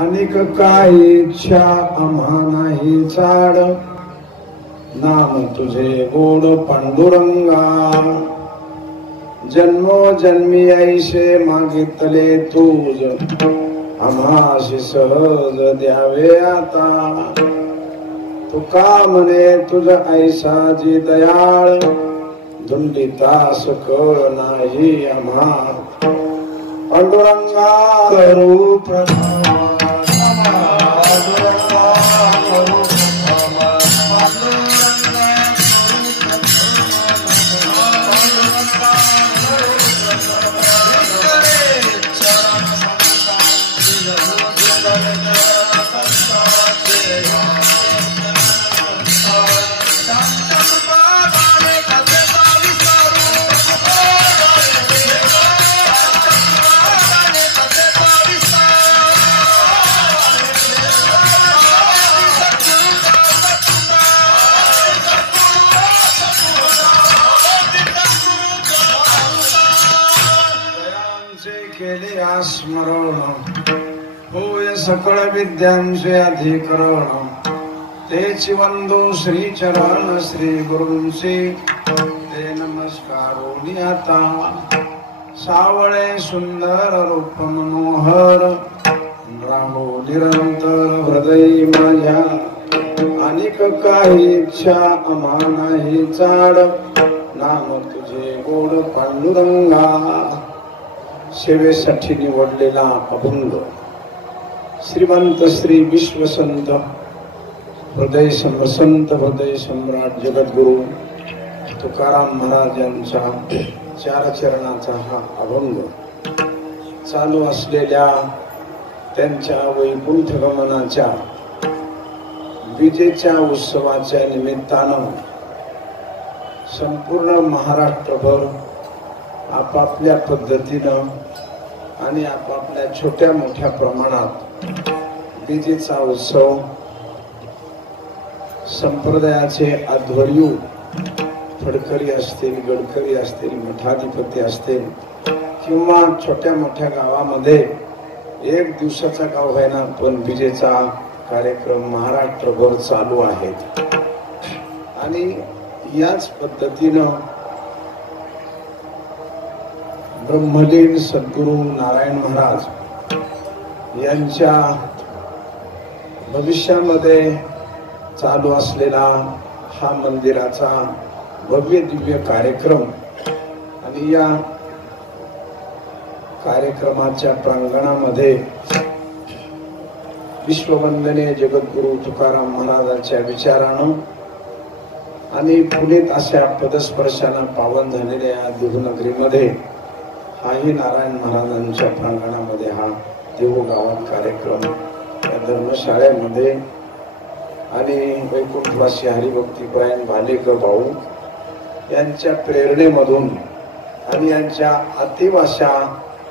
अनेक काही इच्छा आम्हा नाही चाड, नाम तुझे गोड पांडुरंगा. जन्मोजन्मी ऐसे मागितले तूज, आम्हाशी सहज द्यावे आता. तुका म्हणे तुझ ऐसा जी दयाळ, धुंडितास कळ नाही आम्हा. पांडुरंगा करू प्रणाम, पांडुरंगा करू स्मरण. होय सकळ विद्यांचे अधिकरण, तेची वंदो श्री चरण श्री गुरूंचे. ते नमस्कारोनी आता. सावळे सुंदर रूप मनोहर, राहो निरंतर हृदय माझ्या. अनेक काही इच्छा आम्हा नाही चाड, नाम तुझे गोड पांडुरंगा. सेवेसाठी निवडलेला अभंग श्रीमंत श्री विश्वसंत हृदय संत हृदय सम्राट जगद्गुरु तुकाराम महाराज यांचा चार चरणाचा हा अभंग चालू असलेल्या त्यांच्या वैकुंठ गमनाच्या विजेच्या उत्सवाच्या निमित्तानं संपूर्ण महाराष्ट्रभर आपापल्या पद्धतीनं आणि आपापल्या छोट्या मोठ्या प्रमाणात विजेचा उत्सव संप्रदायाचे आध्वर्यू फडकरी असतील, गडकरी असतील, मठाधिपती असतील किंवा छोट्या मोठ्या गावामध्ये एक दिवसाचा गाव आहे ना, पण विजेचा कार्यक्रम महाराष्ट्रभर चालू आहेत. आणि याच पद्धतीनं ब्रह्मलीन सद्गुरु नारायण महाराज यांच्या भविष्यामध्ये चालू असलेला हा मंदिराचा भव्य दिव्य कार्यक्रम. आणि या कार्यक्रमाच्या प्रांगणामध्ये विश्ववंदनीय जगद्गुरु तुकाराम महाराजांच्या विचारानं आणि पुण्यात अशा पदस्पर्शानं पावन झालेल्या देवनगरीमध्ये हाही नारायण महाराजांच्या प्रांगणामध्ये हा देवगावात कार्यक्रम या धर्मशाळेमध्ये आणि वैकुंठवासी हरिभक्तीपरायण भालेकर भाऊ यांच्या प्रेरणेमधून आणि यांच्या अतिवाशा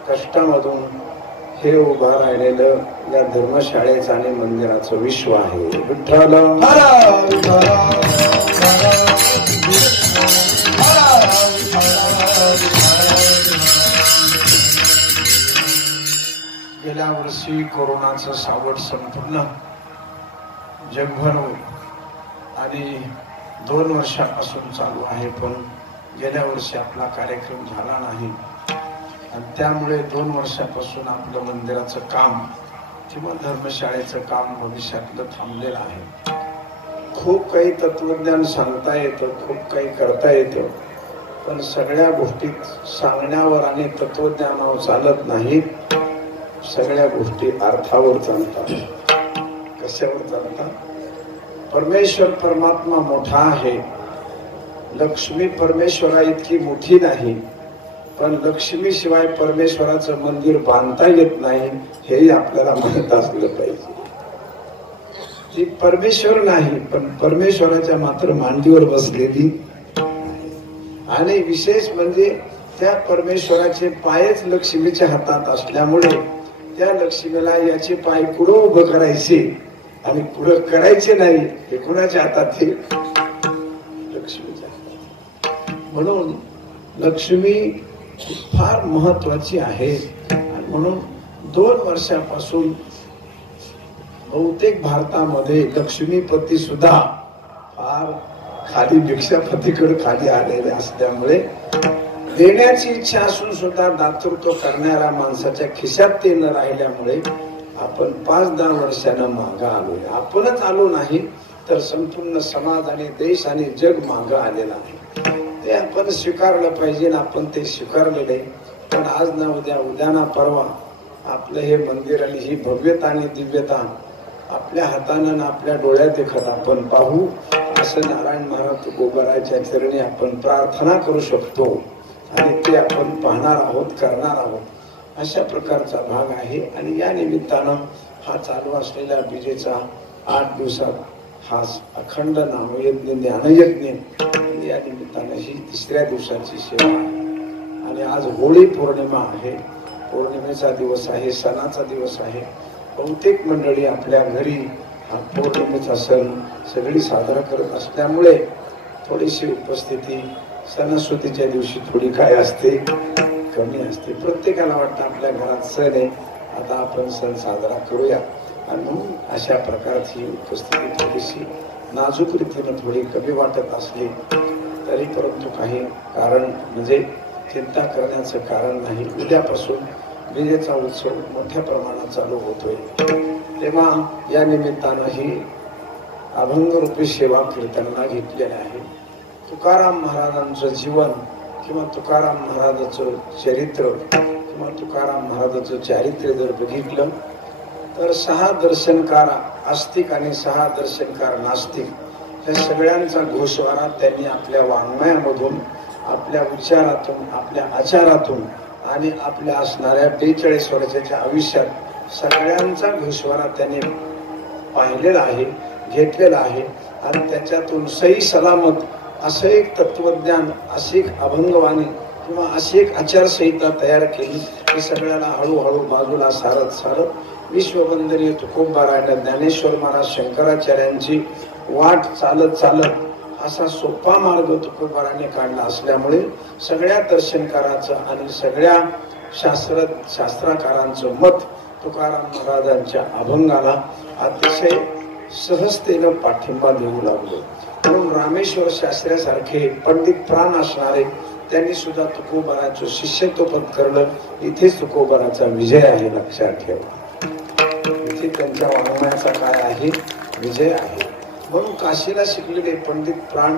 कष्टामधून हे उभा राहिलेलं या धर्मशाळेचं आणि मंदिराचं विश्व आहे. विठ्ठल गेल्या वर्षी कोरोनाचं सावट संपूर्ण जगभर आणि 2 वर्षापासून चालू आहे, पण गेल्या वर्षी आपला कार्यक्रम झाला नाही आणि त्यामुळे 2 वर्षापासून आपलं मंदिराचं काम किंवा धर्मशाळेचं काम भविष्यातलं थांबलेलं आहे. खूप काही तत्वज्ञान सांगता येतं, खूप काही करता येतं, पण सगळ्या गोष्टीत सांगण्यावर आणि तत्वज्ञानावर चालत नाहीत. सगळ्या गोष्टी अर्थावर चालतात. कशावर चालतात? परमेश्वर परमात्मा मोठा आहे, लक्ष्मी परमेश्वरा इतकी मोठी नाही, पण लक्ष्मी शिवाय परमेश्वराचं मंदिर बांधता येत नाही हेही आपल्याला माहित असलं पाहिजे. ती परमेश्वर नाही, पण परमेश्वराच्या मात्र मांडीवर बसलेली. आणि विशेष म्हणजे त्या परमेश्वराचे पायच लक्ष्मीच्या हातात असल्यामुळे त्या लक्ष्मीला याचे पाय कुठं उभं करायचे आणि पुढं करायचे नाही हे कुणाच्या हातात? हे लक्ष्मीच्या हातात. म्हणून लक्ष्मी फार महत्वाची आहे. म्हणून 2 वर्षापासून बहुतेक भारतामध्ये लक्ष्मीपती सुद्धा फार खाली भिक्षापतीकडे खाली आलेले असल्यामुळे देण्याची इच्छा असून सुद्धा दातृत्व करणाऱ्या माणसाच्या खिशात ते न राहिल्यामुळे आपण 5-10 वर्षांना मागे आलोय. आपणच आलो नाही तर संपूर्ण समाज आणि देश आणि जग मागे आलेला आहे. ते आपण स्वीकारलं पाहिजे. आपण ते स्वीकारलेलं आहे. पण आज ना उद्या, उद्या ना परवा आपलं हे मंदिर आणि ही भव्यता आणि दिव्यता आपल्या हातानं ना आपल्या डोळ्यात देखत आपण पाहू, असं नारायण महाराज तुकोबाराच्या चरणी आपण प्रार्थना करू शकतो आणि ते आपण पाहणार आहोत, करणार आहोत. अशा प्रकारचा भाग आहे. आणि या निमित्तानं हा चालू असलेल्या बीजेचा 8 दिवसात हा अखंड नामयज्ञ ज्ञानयज्ञ या निमित्तानं ही 3ऱ्या दिवसाची सेवा आहे. आणि आज होळी पौर्णिमा आहे. पौर्णिमेचा दिवस आहे, सणाचा दिवस आहे. बहुतेक मंडळी आपल्या घरी हा पौर्णिमेचा सण सगळी साजरा करत असल्यामुळे थोडीशी उपस्थिती सणासुदीच्या दिवशी थोडी काय असते, कमी असते. प्रत्येकाला वाटतं आपल्या घरात सण आहे, आता आपण सण साजरा करूया. आणि म्हणून अशा प्रकारची उपस्थिती थोडीशी नाजूक रीतीनं थोडी कमी वाटत असली तरी परंतु काही कारण म्हणजे चिंता करण्याचं कारण नाही. उद्यापासून विजेचा उत्सव मोठ्या प्रमाणात चालू होतोय. तेव्हा या निमित्तानं ही अभंगरूपी सेवा कीर्तनाला घेतलेली आहे. तुकाराम महाराजांचं जीवन किंवा तुकाराम महाराजांचं चरित्र किंवा तुकाराम महाराजांचं चारित्र्य जर बघितलं तर 6 दर्शनकार आस्तिक आणि 6 दर्शनकार नास्तिक या सगळ्यांचा घोषवारा त्यांनी आपल्या वाङ्मयामधून, आपल्या विचारातून, आपल्या आचारातून आणि आपल्या असणाऱ्या 42 वर्षाच्या आयुष्यात सगळ्यांचा घोषवारा त्यांनी पाहिलेला आहे, घेतलेला आहे. आणि त्याच्यातून सही सलामत असं एक तत्वज्ञान, अशी एक अभंगवाणी किंवा अशी एक आचारसंहिता तयार केली की सगळ्याला हळूहळू बाजूला सारत सारत विश्ववंदनीय तुकोबाराय ज्ञानेश्वर महाराज शंकराचार्यांची वाट चालत चालत असा सोपा मार्ग तुकोबाराने काढला असल्यामुळे सगळ्या दर्शनकाराचं आणि सगळ्या शास्त्रकारांचं मत तुकाराम महाराजांच्या अभंगाला अतिशय सहजतेनं पाठिंबा देऊ लागलो. म्हणून रामेश्वर शास्त्र्यासारखे पंडित प्राण असणारे त्यांनी सुद्धा तुकोबाराचं शिष्यत्व पत्करलं. इथेच तुकोबाराचा विजय आहे, लक्षात ठेवा. इथे त्यांच्या वाङ्मयाचा काय आहे, विजय आहे. म्हणून काशीला शिकलेले पंडित प्राण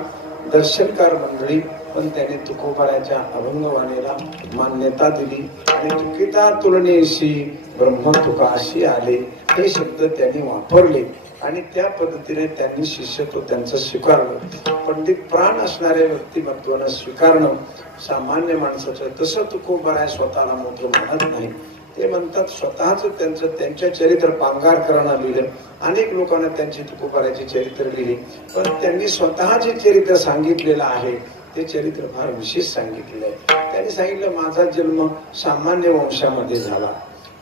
दर्शनकार मंडळी पण त्यांनी तुकोबाराच्या अभंगवाणीला मान्यता दिली आणि तुकिता तुलनेशी ब्रह्म तुकाशी आले हे शब्द त्यांनी वापरले आणि त्या पद्धतीने त्यांनी शिष्यत्व त्यांचं स्वीकारलं. पंडित प्राण असणाऱ्या व्यक्तिमत्वानं स्वीकारणं सामान्य माणसाचं. तसं तुकोबाराय स्वतःला मोठं मानत नाही. ते म्हणतात स्वतःच त्यांच्या चरित्र पांगारकरांना लिहिलं. अनेक लोकांना त्यांची तुकोबारायची चरित्र लिहिली, पण त्यांनी स्वतः जे चरित्र सांगितलेलं आहे ते चरित्र फार विशेष सांगितलेलं आहे. त्यांनी सांगितलं माझा जन्म सामान्य वंशामध्ये झाला.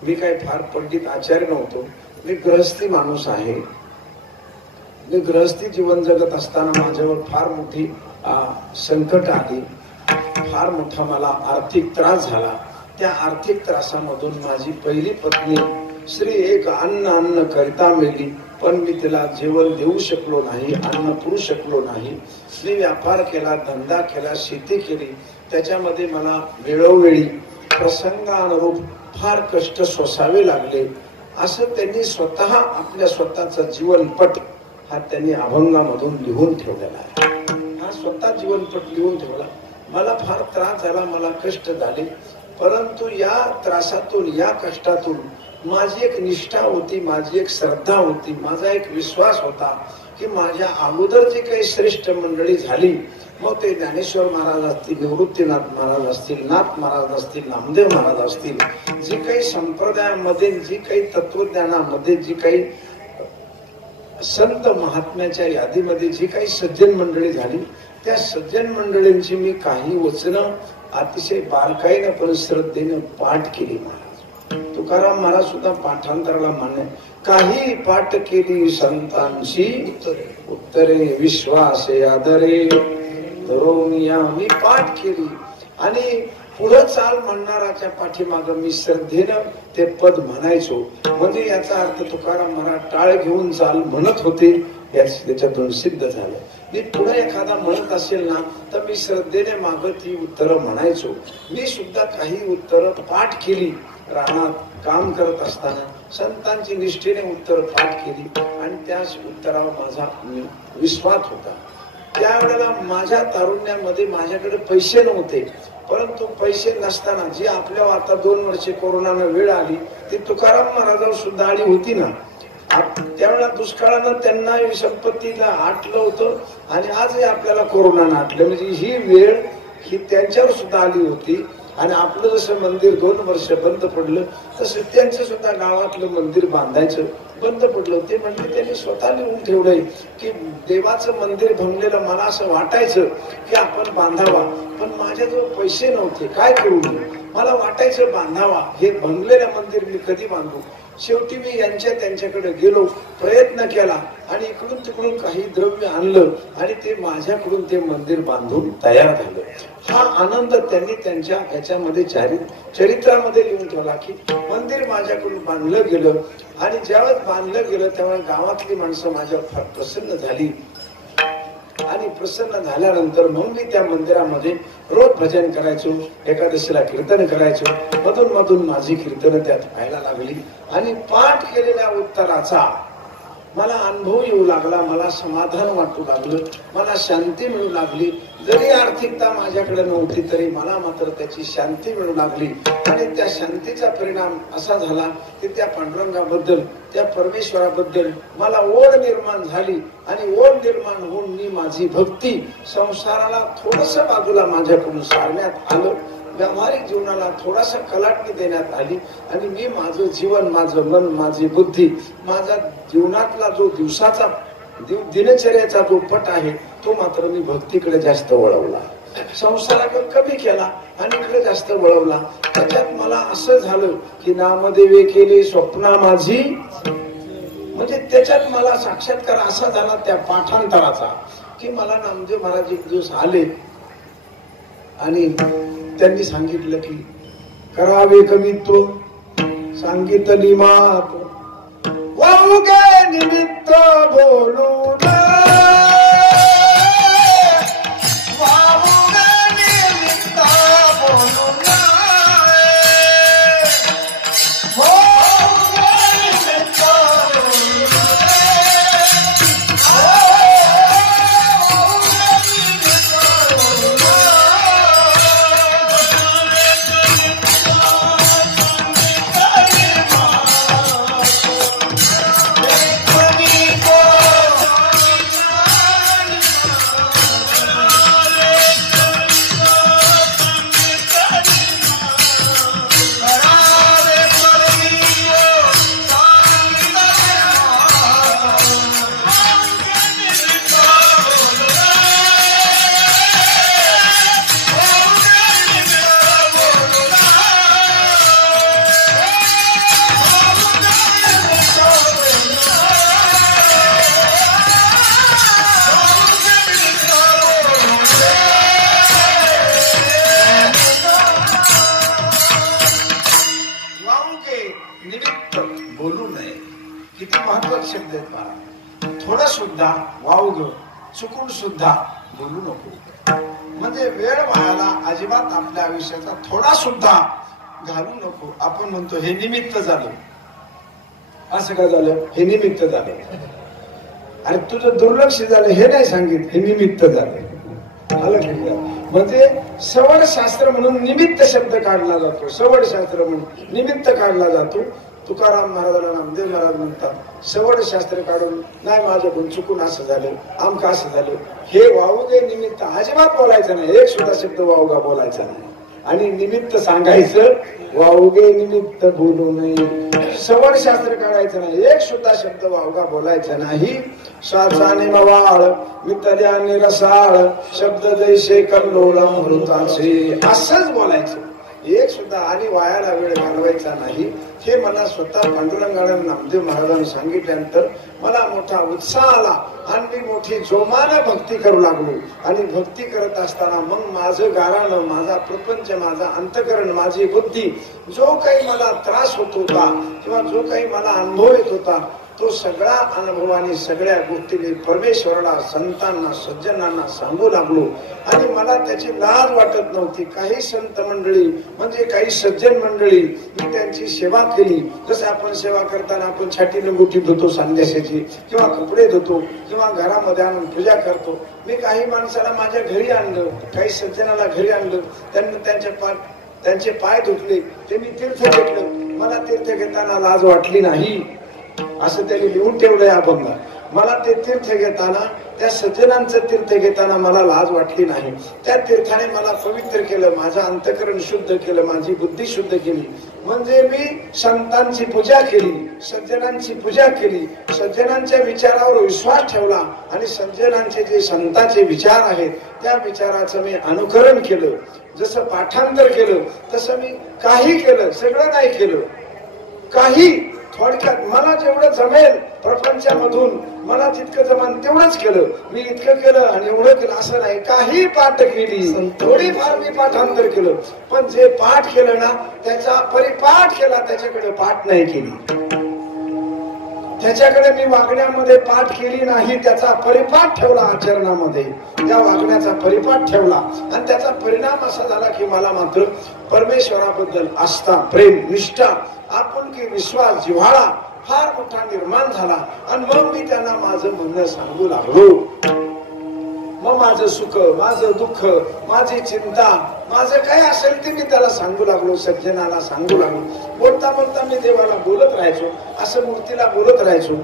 मी काही फार पंडित आचार्य नव्हतो. मी गृहस्थी माणूस आहे. मी गृहस्थी जीवन जगत असताना माझ्यावर फार मोठी संकट आली. फार मोठा मला आर्थिक त्रास झाला. त्या आर्थिक त्रासामधून माझी पहिली पत्नी श्री एक अन्न करिता मेली, पण मी तिला जेवण देऊ शकलो नाही, अन्न पुरू शकलो नाही. मी व्यापार केला, धंदा केला, शेती केली. त्याच्यामध्ये मला वेळोवेळी प्रसंगानुरूप फार कष्ट सोसावे लागले. असं त्यांनी स्वतः आपल्या स्वतःचा जीवनपट हा त्यांनी अभंगामधून लिहून ठेवलेला आहे. हा स्वतः जीवनपट लिहून ठेवला. मला फार त्रास झाला, मला कष्ट झाले, परंतु या त्रासातून, या कष्टातून माझी एक निष्ठा होती, माझी एक श्रद्धा होती, माझा एक विश्वास होता की माझ्या अगोदर जी काही श्रेष्ठ मंडळी झाली, मग ते ज्ञानेश्वर महाराज असतील, निवृत्तीनाथ महाराज असतील, नाथ महाराज असतील, नामदेव महाराज असतील, जी काही संप्रदायामध्ये, जी काही तत्वज्ञानामध्ये, जी काही संत महात्म्याच्या यादीमध्ये जी काही सज्जन मंडळी झाली, त्या सज्जन मंडळींची मी काही वचनं अतिशय बारकाईनं पण श्रद्धेनं पाठ केली. महाराज तुकाराम महाराज सुद्धा पाठांतराला मान्य. काही पाठ केली संतांची उत्तरे विश्वासे आदरे तरुणिया. मी पाठ केली आणि पुढे चाल म्हणणाराच्या पाठीमाग मी श्रद्धेनं ते पद म्हणायचो. म्हणजे याचा अर्थ तुकाराम महाराज टाळ घेऊन चाल म्हणत होते, त्याच्यातून सिद्ध झालं. मी पुढे एखादा म्हणत असेल ना तर मी श्रद्धेने माग ती उत्तरं म्हणायचो. मी सुद्धा काही उत्तरं पाठ केली. रानात काम करत असताना संतांची निष्ठेने उत्तर पाठ केली आणि त्या उत्तरावर माझा विश्वास होता. त्यावेळेला माझ्या तारुण्यामध्ये माझ्याकडे पैसे नव्हते, परंतु पैसे नसताना जी आपल्यावर आता 2 वर्षे कोरोनानं वेळ आली ती तुकाराम महाराजांवर सुद्धा आली होती ना. त्यावेळेला दुष्काळानं त्यांना संपत्तीला आटलं होतं आणि आजही आपल्याला कोरोनानं आटलं. म्हणजे ही वेळ ही त्यांच्यावर सुद्धा आली होती. आणि आपलं जसं मंदिर 2 वर्ष बंद पडलं तसं त्यांचं सुद्धा गावातलं मंदिर बांधायचं बंद पडलं. ते म्हणजे त्यांनी स्वतः लिहून ठेवलंय की देवाचं मंदिर भंगलेलं मला असं वाटायचं की आपण बांधावा, पण माझ्याजवळ पैसे नव्हते, काय करू मी. मला वाटायचं बांधावा, हे भंगलेलं मंदिर मी कधी बांधू. शेवटी मी त्यांच्याकडे गेलो, प्रयत्न केला आणि इकडून तिकडून काही द्रव्य आणलं आणि ते माझ्याकडून ते मंदिर बांधून तयार झालं. हा आनंद त्यांनी त्यांच्या याच्यामध्ये चरित्रामध्ये लिहून ठेवला की मंदिर माझ्याकडून बांधलं गेलं. आणि ज्यावेळेस बांधलं गेलं तेव्हा गावातली माणसं माझ्यावर फार प्रसन्न झाली. आणि प्रसन्न झाल्यानंतर मग मी त्या मंदिरामध्ये रोज भजन करायचो, एकादशीला कीर्तन करायचो. मधून मधून माझी कीर्तन त्यात व्हायला लागली आणि पाठ केलेल्या उत्तराचा मला अनुभव येऊ लागला, मला समाधान वाटू लागलं, मला शांती मिळू लागली. जरी आर्थिकता माझ्याकडे नव्हती तरी मला मात्र त्याची शांती मिळू लागली. आणि त्या शांतीचा परिणाम असा झाला की त्या पांडुरंगाबद्दल, त्या परमेश्वराबद्दल मला ओढ निर्माण झाली. आणि ओढ निर्माण होऊन मी माझी भक्ती संसाराला थोडस बाजूला माझ्याकडून सारण्यात आलं, व्यावहारिक जीवनाला थोडासा कलाटणी देण्यात आली. आणि मी माझं जीवन, माझं मन, माझी बुद्धी, माझा जीवनातला जो दिवसाचा दिनचर्याचा जो पट आहे तो मात्र मी भक्तीकडे जास्त वळवला, संसाराकडे कमी केला आणि इकडे जास्त वळवला. त्याच्यात मला असं झालं की नामदेवे केले स्वप्ना माझी. म्हणजे त्याच्यात मला साक्षात्कार असा झाला त्या पाठांतराचा की मला नामदेव महाराज एक दिवस आले आणि त्यांनी सांगितलं की करावे कमीत्व सांगितली मात वाऊगे निमित्त बोलू थोडं सुद्धा वावग चुकून सुद्धा बोलू नको. म्हणजे वेळ वायाला अजिबात आपल्या आयुष्याचा थोडा सुद्धा घालू नको. आपण म्हणतो हे निमित्त झालं, असं काय झालं, हे निमित्त झालं. अरे तुझं दुर्लक्ष झालं हे नाही सांगित, हे निमित्त झालं. म्हणजे सवड शास्त्र म्हणून निमित्त शब्द काढला जातो, सवड शास्त्र म्हणून निमित्त काढला जातो. तुकाराम महाराजांना नामदेव महाराज म्हणतात सवड शास्त्र काढून नाही माझ्याकडून चुकून असं झालं, आमका असं झालं. हे वावगे निमित्त अजिबात बोलायचं नाही, एक सुद्धा शब्द वावगा बोलायचा नाही. आणि निमित्त सांगायचं, वावगे निमित्त बोलू नये. सवड शास्त्र काढायचं नाही, एक सुद्धा शब्द वावगा बोलायचा नाही. साचाने मवाळ मितल्याने रसाळ शब्द जैसे कल्लोळ अमृताचे, असंच बोलायचं एक सुद्धा. आणि वायाला वेळ घालवायचा नाही. हे मला स्वतः पांडुरंगानं नामदेव महाराजांनी सांगितल्यानंतर मला मोठा उत्साह आला आणि मी मोठी जोमानं भक्ती करू लागलो. आणि भक्ती करत असताना मग माझं गाराणं, माझा प्रपंच, माझा अंतकरण, माझी बुद्धी, जो काही मला त्रास होत होता किंवा जो काही मला अनुभव येत होता, तो सगळा अनुभवाने सगळ्या गोष्टी परमेश्वराला, संतांना, सज्जनांना सांगू लागलो. आणि मला त्याची लाज वाटत नव्हती. काही संत मंडळी म्हणजे काही सज्जन मंडळी, मी त्यांची सेवा केली. जसं आपण सेवा करताना आपण छाती लंगोटी धुतो संन्यासाची, किंवा कपडे धुतो, किंवा घरामध्ये आणून पूजा करतो. मी काही माणसाला माझ्या घरी आणलं, काही सज्जनाला घरी आणलं, त्यांना त्यांचे पाय धुतले, ते मी तीर्थ घेतलं. मला तीर्थ घेताना लाज वाटली नाही, असं त्यांनी लिहून ठेवलंय अभंग. मला ते तीर्थ घेताना, त्या सज्जनांचं तीर्थ घेताना मला लाज वाटली नाही. त्या तीर्थाने मला पवित्र केलं, माझं अंतकरण शुद्ध केलं, माझी बुद्धी शुद्ध केली. म्हणजे मी संतांची पूजा केली, सज्जनांची पूजा केली, सज्जनांच्या विचारावर विश्वास ठेवला आणि सज्जनांचे जे संतांचे विचार आहेत त्या विचाराचं मी अनुकरण केलं. जसं पाठांतर केलं तसं मी काही केलं, सगळं नाही केलं, काही थोडक्यात मला जेवढं जमेल प्रपंचामधून मला जितकं जमान तेवढंच केलं. मी इतकं केलं आणि एवढं केलं असं नाही. काही पाठ केली, थोडीफार मी पाठांतर केलं, पण जे पाठ केलं ना त्याचा परिपाठ केला, त्याच्याकडे पाठ नाही केली. त्याच्याकडे मी वागण्यामध्ये पाठ केली नाही, त्याचा परिपाठ ठेवला आचरणामध्ये, त्या वागण्याचा परिपाठ ठेवला. आणि त्याचा परिणाम असा झाला की मला मात्र परमेश्वराबद्दल आस्था, प्रेम, निष्ठा, आपुलकी, विश्वास, जिव्हाळा फार मोठा निर्माण झाला. आणि मग मी त्यांना माझं म्हणणं सांगू लागलो. मग माझं सुख, माझं दुःख, माझी चिंता, माझं काय असेल ते मी त्याला सांगू लागलो, सज्जनाला सांगू लागलो. बोलता बोलता मी देवाला बोलत राहायचो, असं मूर्तीला बोलत राहायचो.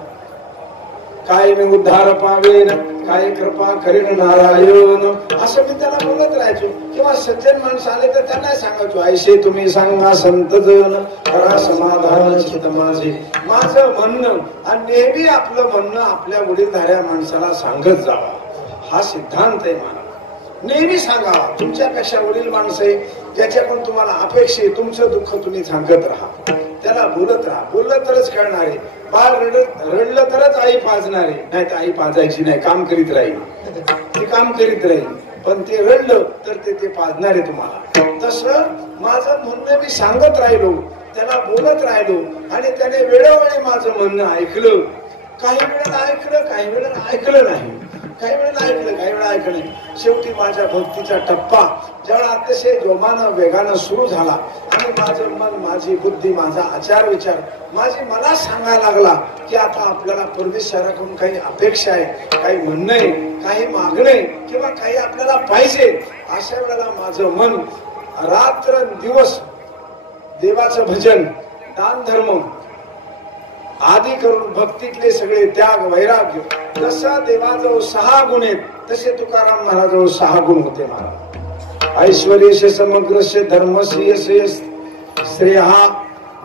काय मी उद्धार पावेन, काय कृपा करीन नारायण, असं मी त्याला बोलत राहायचो. किंवा सज्जन माणसं आले तर त्यांना सांगायचो, ऐसे तुम्ही सांगा संत जन, करा समाधान चित माझे. माझं म्हणणं आणि नेहमी आपलं म्हणणं आपल्या वडीलधाऱ्या माणसाला सांगत जावा, हा सिद्धांत आहे मला. नेहमी सांगा, तुमच्यापेक्षा वडील माणसं आहे ज्याच्याकडून तुम्हाला अपेक्षा आहे, तुमचं दुःख तुम्ही सांगत राहा, त्याला बोलत राहा. बोललं तरच कळणार आहे. बाळ रडलं तरच आई पाजणार आहे, नाही तर आई पाजायची नाही, काम करीत राहील, ते काम करीत राहील. पण ते रडलं तर ते पाजणार आहे तुम्हाला. तसं माझं म्हणणं मी सांगत राहिलो, त्याला बोलत राहिलो आणि त्याने वेळोवेळी माझं म्हणणं ऐकलं. काही वेळेला ऐकलं, काही वेळेला ऐकलं नाही, काही वेळेला ऐकलं, काही वेळा ऐकलं नाही. शेवटी माझ्या भक्तीचा टप्पा जेव्हा अतिशय जोमानं वेगानं सुरू झाला आणि माझं मन, माझी बुद्धी, माझा आचार विचार मला सांगायला लागला की आता आपल्याला परमेश्वराकडून काही अपेक्षा आहे, काही म्हणणं आहे, काही मागणं आहे, किंवा काही आपल्याला पाहिजे. अशा वेळेला माझं मन रात्र दिवस देवाचं भजन, दान धर्म आदी करून भक्तीतले सगळे त्याग, वैराग्य, जसं देवाजवळ 6 गुण आहेत तसे तुकाराम महाराजवळ 6 गुण होते. महाराज ऐश्वर्य समग्रस्य धर्मस्य श्रेय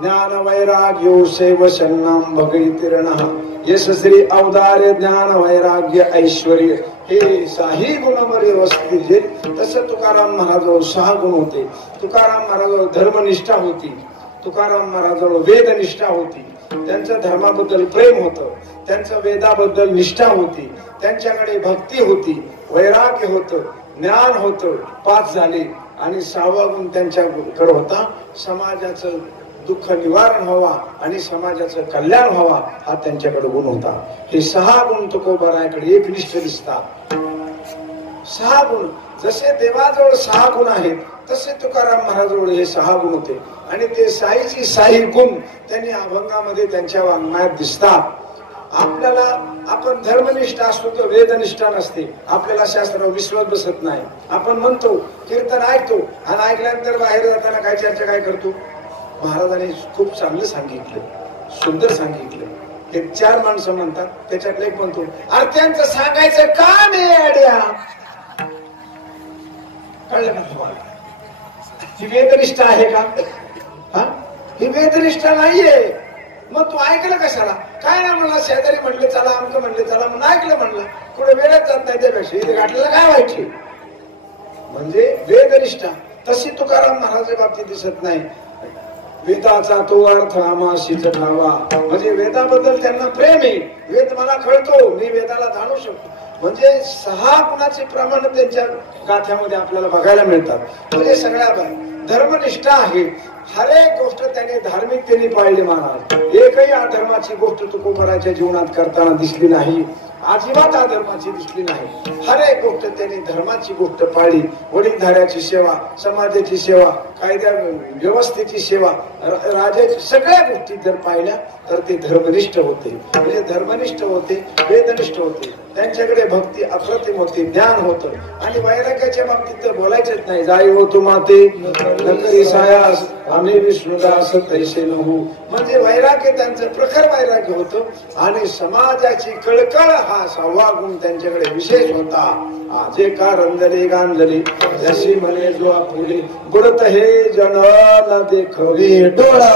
ज्ञान वैराग्यो सेव शन्नाम भगैतिरणः. यश श्री औदार्य, ज्ञान वैराग्य, ऐश्वर्य हे 6 गुणांवर व्यवस्थित. तसं तुकाराम महाराजवळ 6 गुण होते. तुकाराम महाराजवळ धर्मनिष्ठा होती, तुकाराम महाराजवळ वेदनिष्ठा होती, त्यांचं धर्माबद्दल प्रेम होतं, त्यांचं वेदाबद्दल निष्ठा होती, त्यांच्याकडे भक्ती होती, वैराग्य होतं, ज्ञान होतं. 5 झाले. आणि 6वा गुण त्यांच्याकडे होता, समाजाचं दुःख निवारण व्हावा आणि समाजाचं कल्याण व्हावा, हा त्यांच्याकडे गुण होता. हे 6 गुण तुकोबारायाकडे एकनिष्ठ दिसतात. 6 गुण जसे देवाजवळ 6 गुण आहेत तसे तुकाराम महाराजजवळ हे 6 गुण होते. आणि ते 6 गुण त्यांनी अभंगामध्ये त्यांच्या वाङ्मयात दिसतात. आपल्याला आपण धर्मनिष्ठ असतो तर वेदनिष्ठा नसते, आपल्याला शास्त्रावर विश्वास बसत नाही. आपण म्हणतो, कीर्तन ऐकतो आणि ऐकल्यानंतर बाहेर जाताना काय चर्चा काय करतो. महाराजांनी खूप चांगलं सांगितलं, सुंदर सांगितलं. हे 4 माणसं म्हणतात, त्याच्यातलं एक म्हणतो, अरे त्यांचं सांगायचं काम आहे अड्या. कळलं का तुम्हाला? ही वेदनिष्ठा आहे का? हा, ही वेदनिष्ठा नाहीये. मग तू ऐकलं कशाला? काय ना म्हणला, शेजारी म्हणले चला, आमचं म्हणले चला, म्हणून ऐकलं. म्हणलं कुठे वेळच जात नाही, त्यापेक्षा इथे गाठलेलं काय व्हायचे. म्हणजे वेदनिष्ठा तशी तुकाराम महाराजांच्या बाबतीत दिसत नाही. वेदाचा तो अर्थ आमाशीच ठावा. म्हणजे वेदाबद्दल त्यांना प्रेम आहे. वेद मला कळतो, मी वेदाला जाणू शकतो. म्हणजे 6 गुणाचे प्रमाण त्यांच्या गाथ्यामध्ये आपल्याला बघायला मिळतात. म्हणजे सगळ्या धर्मनिष्ठा आहे. हर एक गोष्ट त्याने धार्मिकतेने पाळली महाराज. एकही अधर्माची गोष्ट तुकोबाराच्या जीवनात करताना दिसली नाही. अजिबात अधर्माची दिसली नाही. हर एक गोष्ट त्यांनी धर्माची गोष्ट पाळली. वडीलधाऱ्याची सेवा, समाजाची सेवा, कायद्या व्यवस्थेची सेवा, राजाची सगळ्या गोष्टी जर पाहिल्या तर ते धर्मनिष्ठ होते. म्हणजे धर्मनिष्ठ होते, वेदनिष्ठ होते. त्यांच्याकडे भक्ती अप्रतिम होती, ज्ञान होतं. आणि वैराग्याच्या बाबतीत तर बोलायचंच नाही. जाई हो तू माते नकरी सायास आम्ही विष्णुदास तैसे नहू. म्हणजे वैराग्य त्यांचं प्रखर वैराग्य होतं. आणि समाजाची कळकळ हा 6वा गुण त्यांच्याकडे विशेष होता. जे का रंजले गांजली जशी मने जो फुले बुडत हे जन न देखवे डोळा.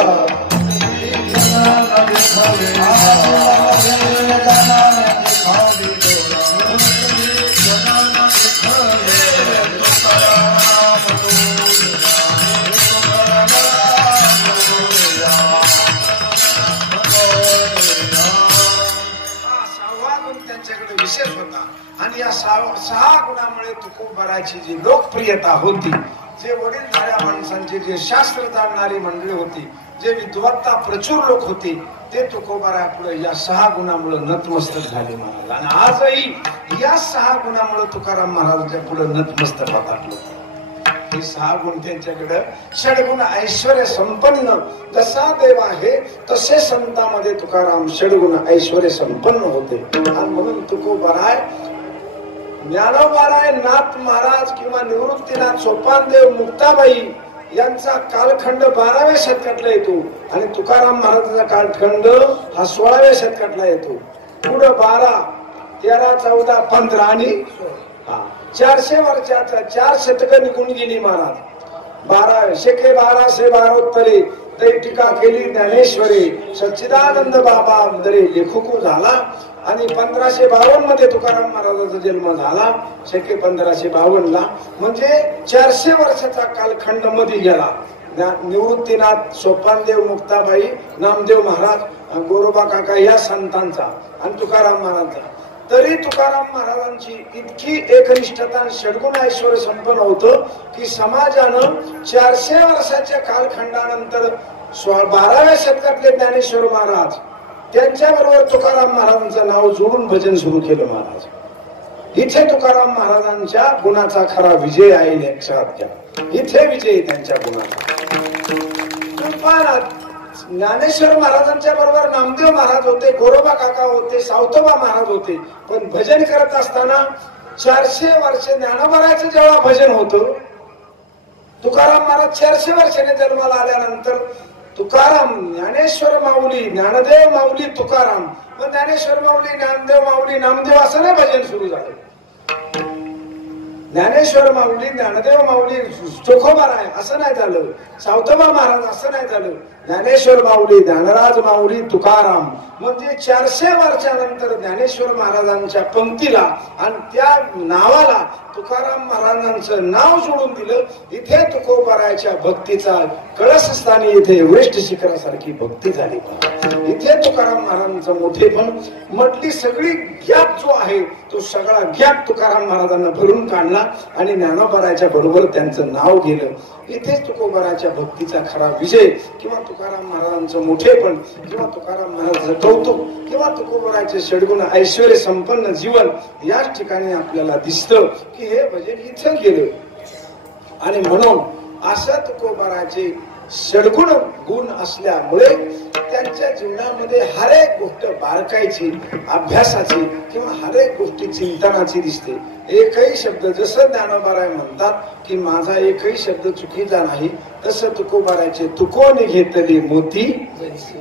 विशेष होता. आणि या 6 गुणामुळे तुकोबाराची जी लोकप्रियता होती, जे वडीलधाऱ्या माणसांची, जे शास्त्र जाणणारी मंडळी होती, जे विद्वत्ता प्रचूर लोक होते, ते तुकोबारा पुढे या 6 गुणामुळे नतमस्तक झाले महाराज. आणि आजही या 6 गुणामुळे तुकाराम महाराजांच्या पुढे नतमस्तक होतात लोक. हे 6 गुण त्यांच्याकडे. षडगुण ऐश्वर्य संपन्न जसा देव आहे तसे संतांमध्ये तुकाराम षडगुण ऐश्वर्य संपन्न होते. आणि म्हणून तुकोबाराय, ज्ञानोबाराय, नाथ महाराज किंवा निवृत्तीनाथ, सोपानदेव, मुक्ताबाई यांचा कालखंड 12व्या शतकातला येतो. आणि तुकाराम महाराजांचा कालखंड हा 16व्या शतकातला येतो. पुढे 12, 13, 14, 15 आणि 400 वर्षाचा 4 शतक निघून गेली महाराज. 1212 तरी टीका केली ज्ञानेश्वरी. सच्चिदानंद बाबा दरे लेखक झाला. आणि 1552 मध्ये तुकाराम महाराजांचा जन्म झाला. 1552 म्हणजे 400 वर्षाचा कालखंड मध्ये गेला. निवृत्तीनाथ, सोपानदेव, मुक्ताबाई, नामदेव महाराज, गोरोबा काका या संतांचा आणि तुकाराम महाराजांचा. तरी तुकाराम महाराजांची इतकी एकनिष्ठता, षडगुण ऐश्वर्य संपन्न होतं की समाजानं 400 वर्षाच्या कालखंडानंतर 12व्या शतकातले ज्ञानेश्वर महाराज त्यांच्याबरोबर तुकाराम महाराजांचं नाव जोडून भजन सुरू केलं महाराज. इथे तुकाराम महाराजांच्या गुणाचा खरा विजय आहे. लक्षात घ्या, इथे विजय त्यांच्या गुणाचा. ज्ञानेश्वर महाराजांच्या बरोबर नामदेव महाराज होते, गोरोबा काका होते, सावतोबा महाराज होते. पण भजन करत असताना 400 वर्ष ज्ञानोबारायचं जेव्हा भजन होतं, तुकाराम महाराज 400 वर्षाने जन्माला आल्यानंतर तुकाराम, ज्ञानेश्वर माऊली, ज्ञानदेव माऊली, तुकाराम, पण ज्ञानेश्वर माऊली, ज्ञानदेव माऊली, नामदेव असं नाही भजन सुरू झालं. ज्ञानेश्वर माऊली, ज्ञानदेव माऊली, चोखोबाराय असं नाही झालं. सावतोबा महाराज असं नाही झालं. ज्ञानेश्वर माऊली, ज्ञानराज माऊली, तुकाराम. म्हणजे 400 वर्षानंतर ज्ञानेश्वर महाराजांच्या पंक्तीला आणि त्या नावाला तुकाराम महाराजांचं नाव जोडून दिलं. इथे तुकोबारायच्या भक्तीचा कळसस्थानी इथे एव्हरेस्ट शिखरासारखी भक्ती झाली. इथे तुकाराम महाराजांचं मोठेपण, मधली सगळी गॅप जो आहे तो सगळा गॅप तुकाराम महाराजांना भरून काढला आणि ज्ञानोबारायच्या बरोबर त्यांचं नाव गेलं. इथेच तुकोबाराच्या भक्तीचा खरा विजय किंवा तुकाराम महाराजांचं मोठेपण किंवा तुकाराम महाराजांचं कौतुक किंवा तुकोबाराचे षडगुण ऐश्वर्य संपन्न जीवन याच ठिकाणी आपल्याला दिसतं की हे भजन इथं गेलं. आणि म्हणून असं तुकोबाराचे षडगुण गुण असल्यामुळे त्यांच्या जीवनामध्ये हर एक गोष्ट बारकायची, अभ्यासाची किंवा हर एक गोष्टी चिंतनाची दिसते. एकही शब्द, जसं ज्ञानोबाराय म्हणतात की माझा एकही शब्द चुकीचा नाही, तसं तुकोबारायचे तुकोने घेतले मोती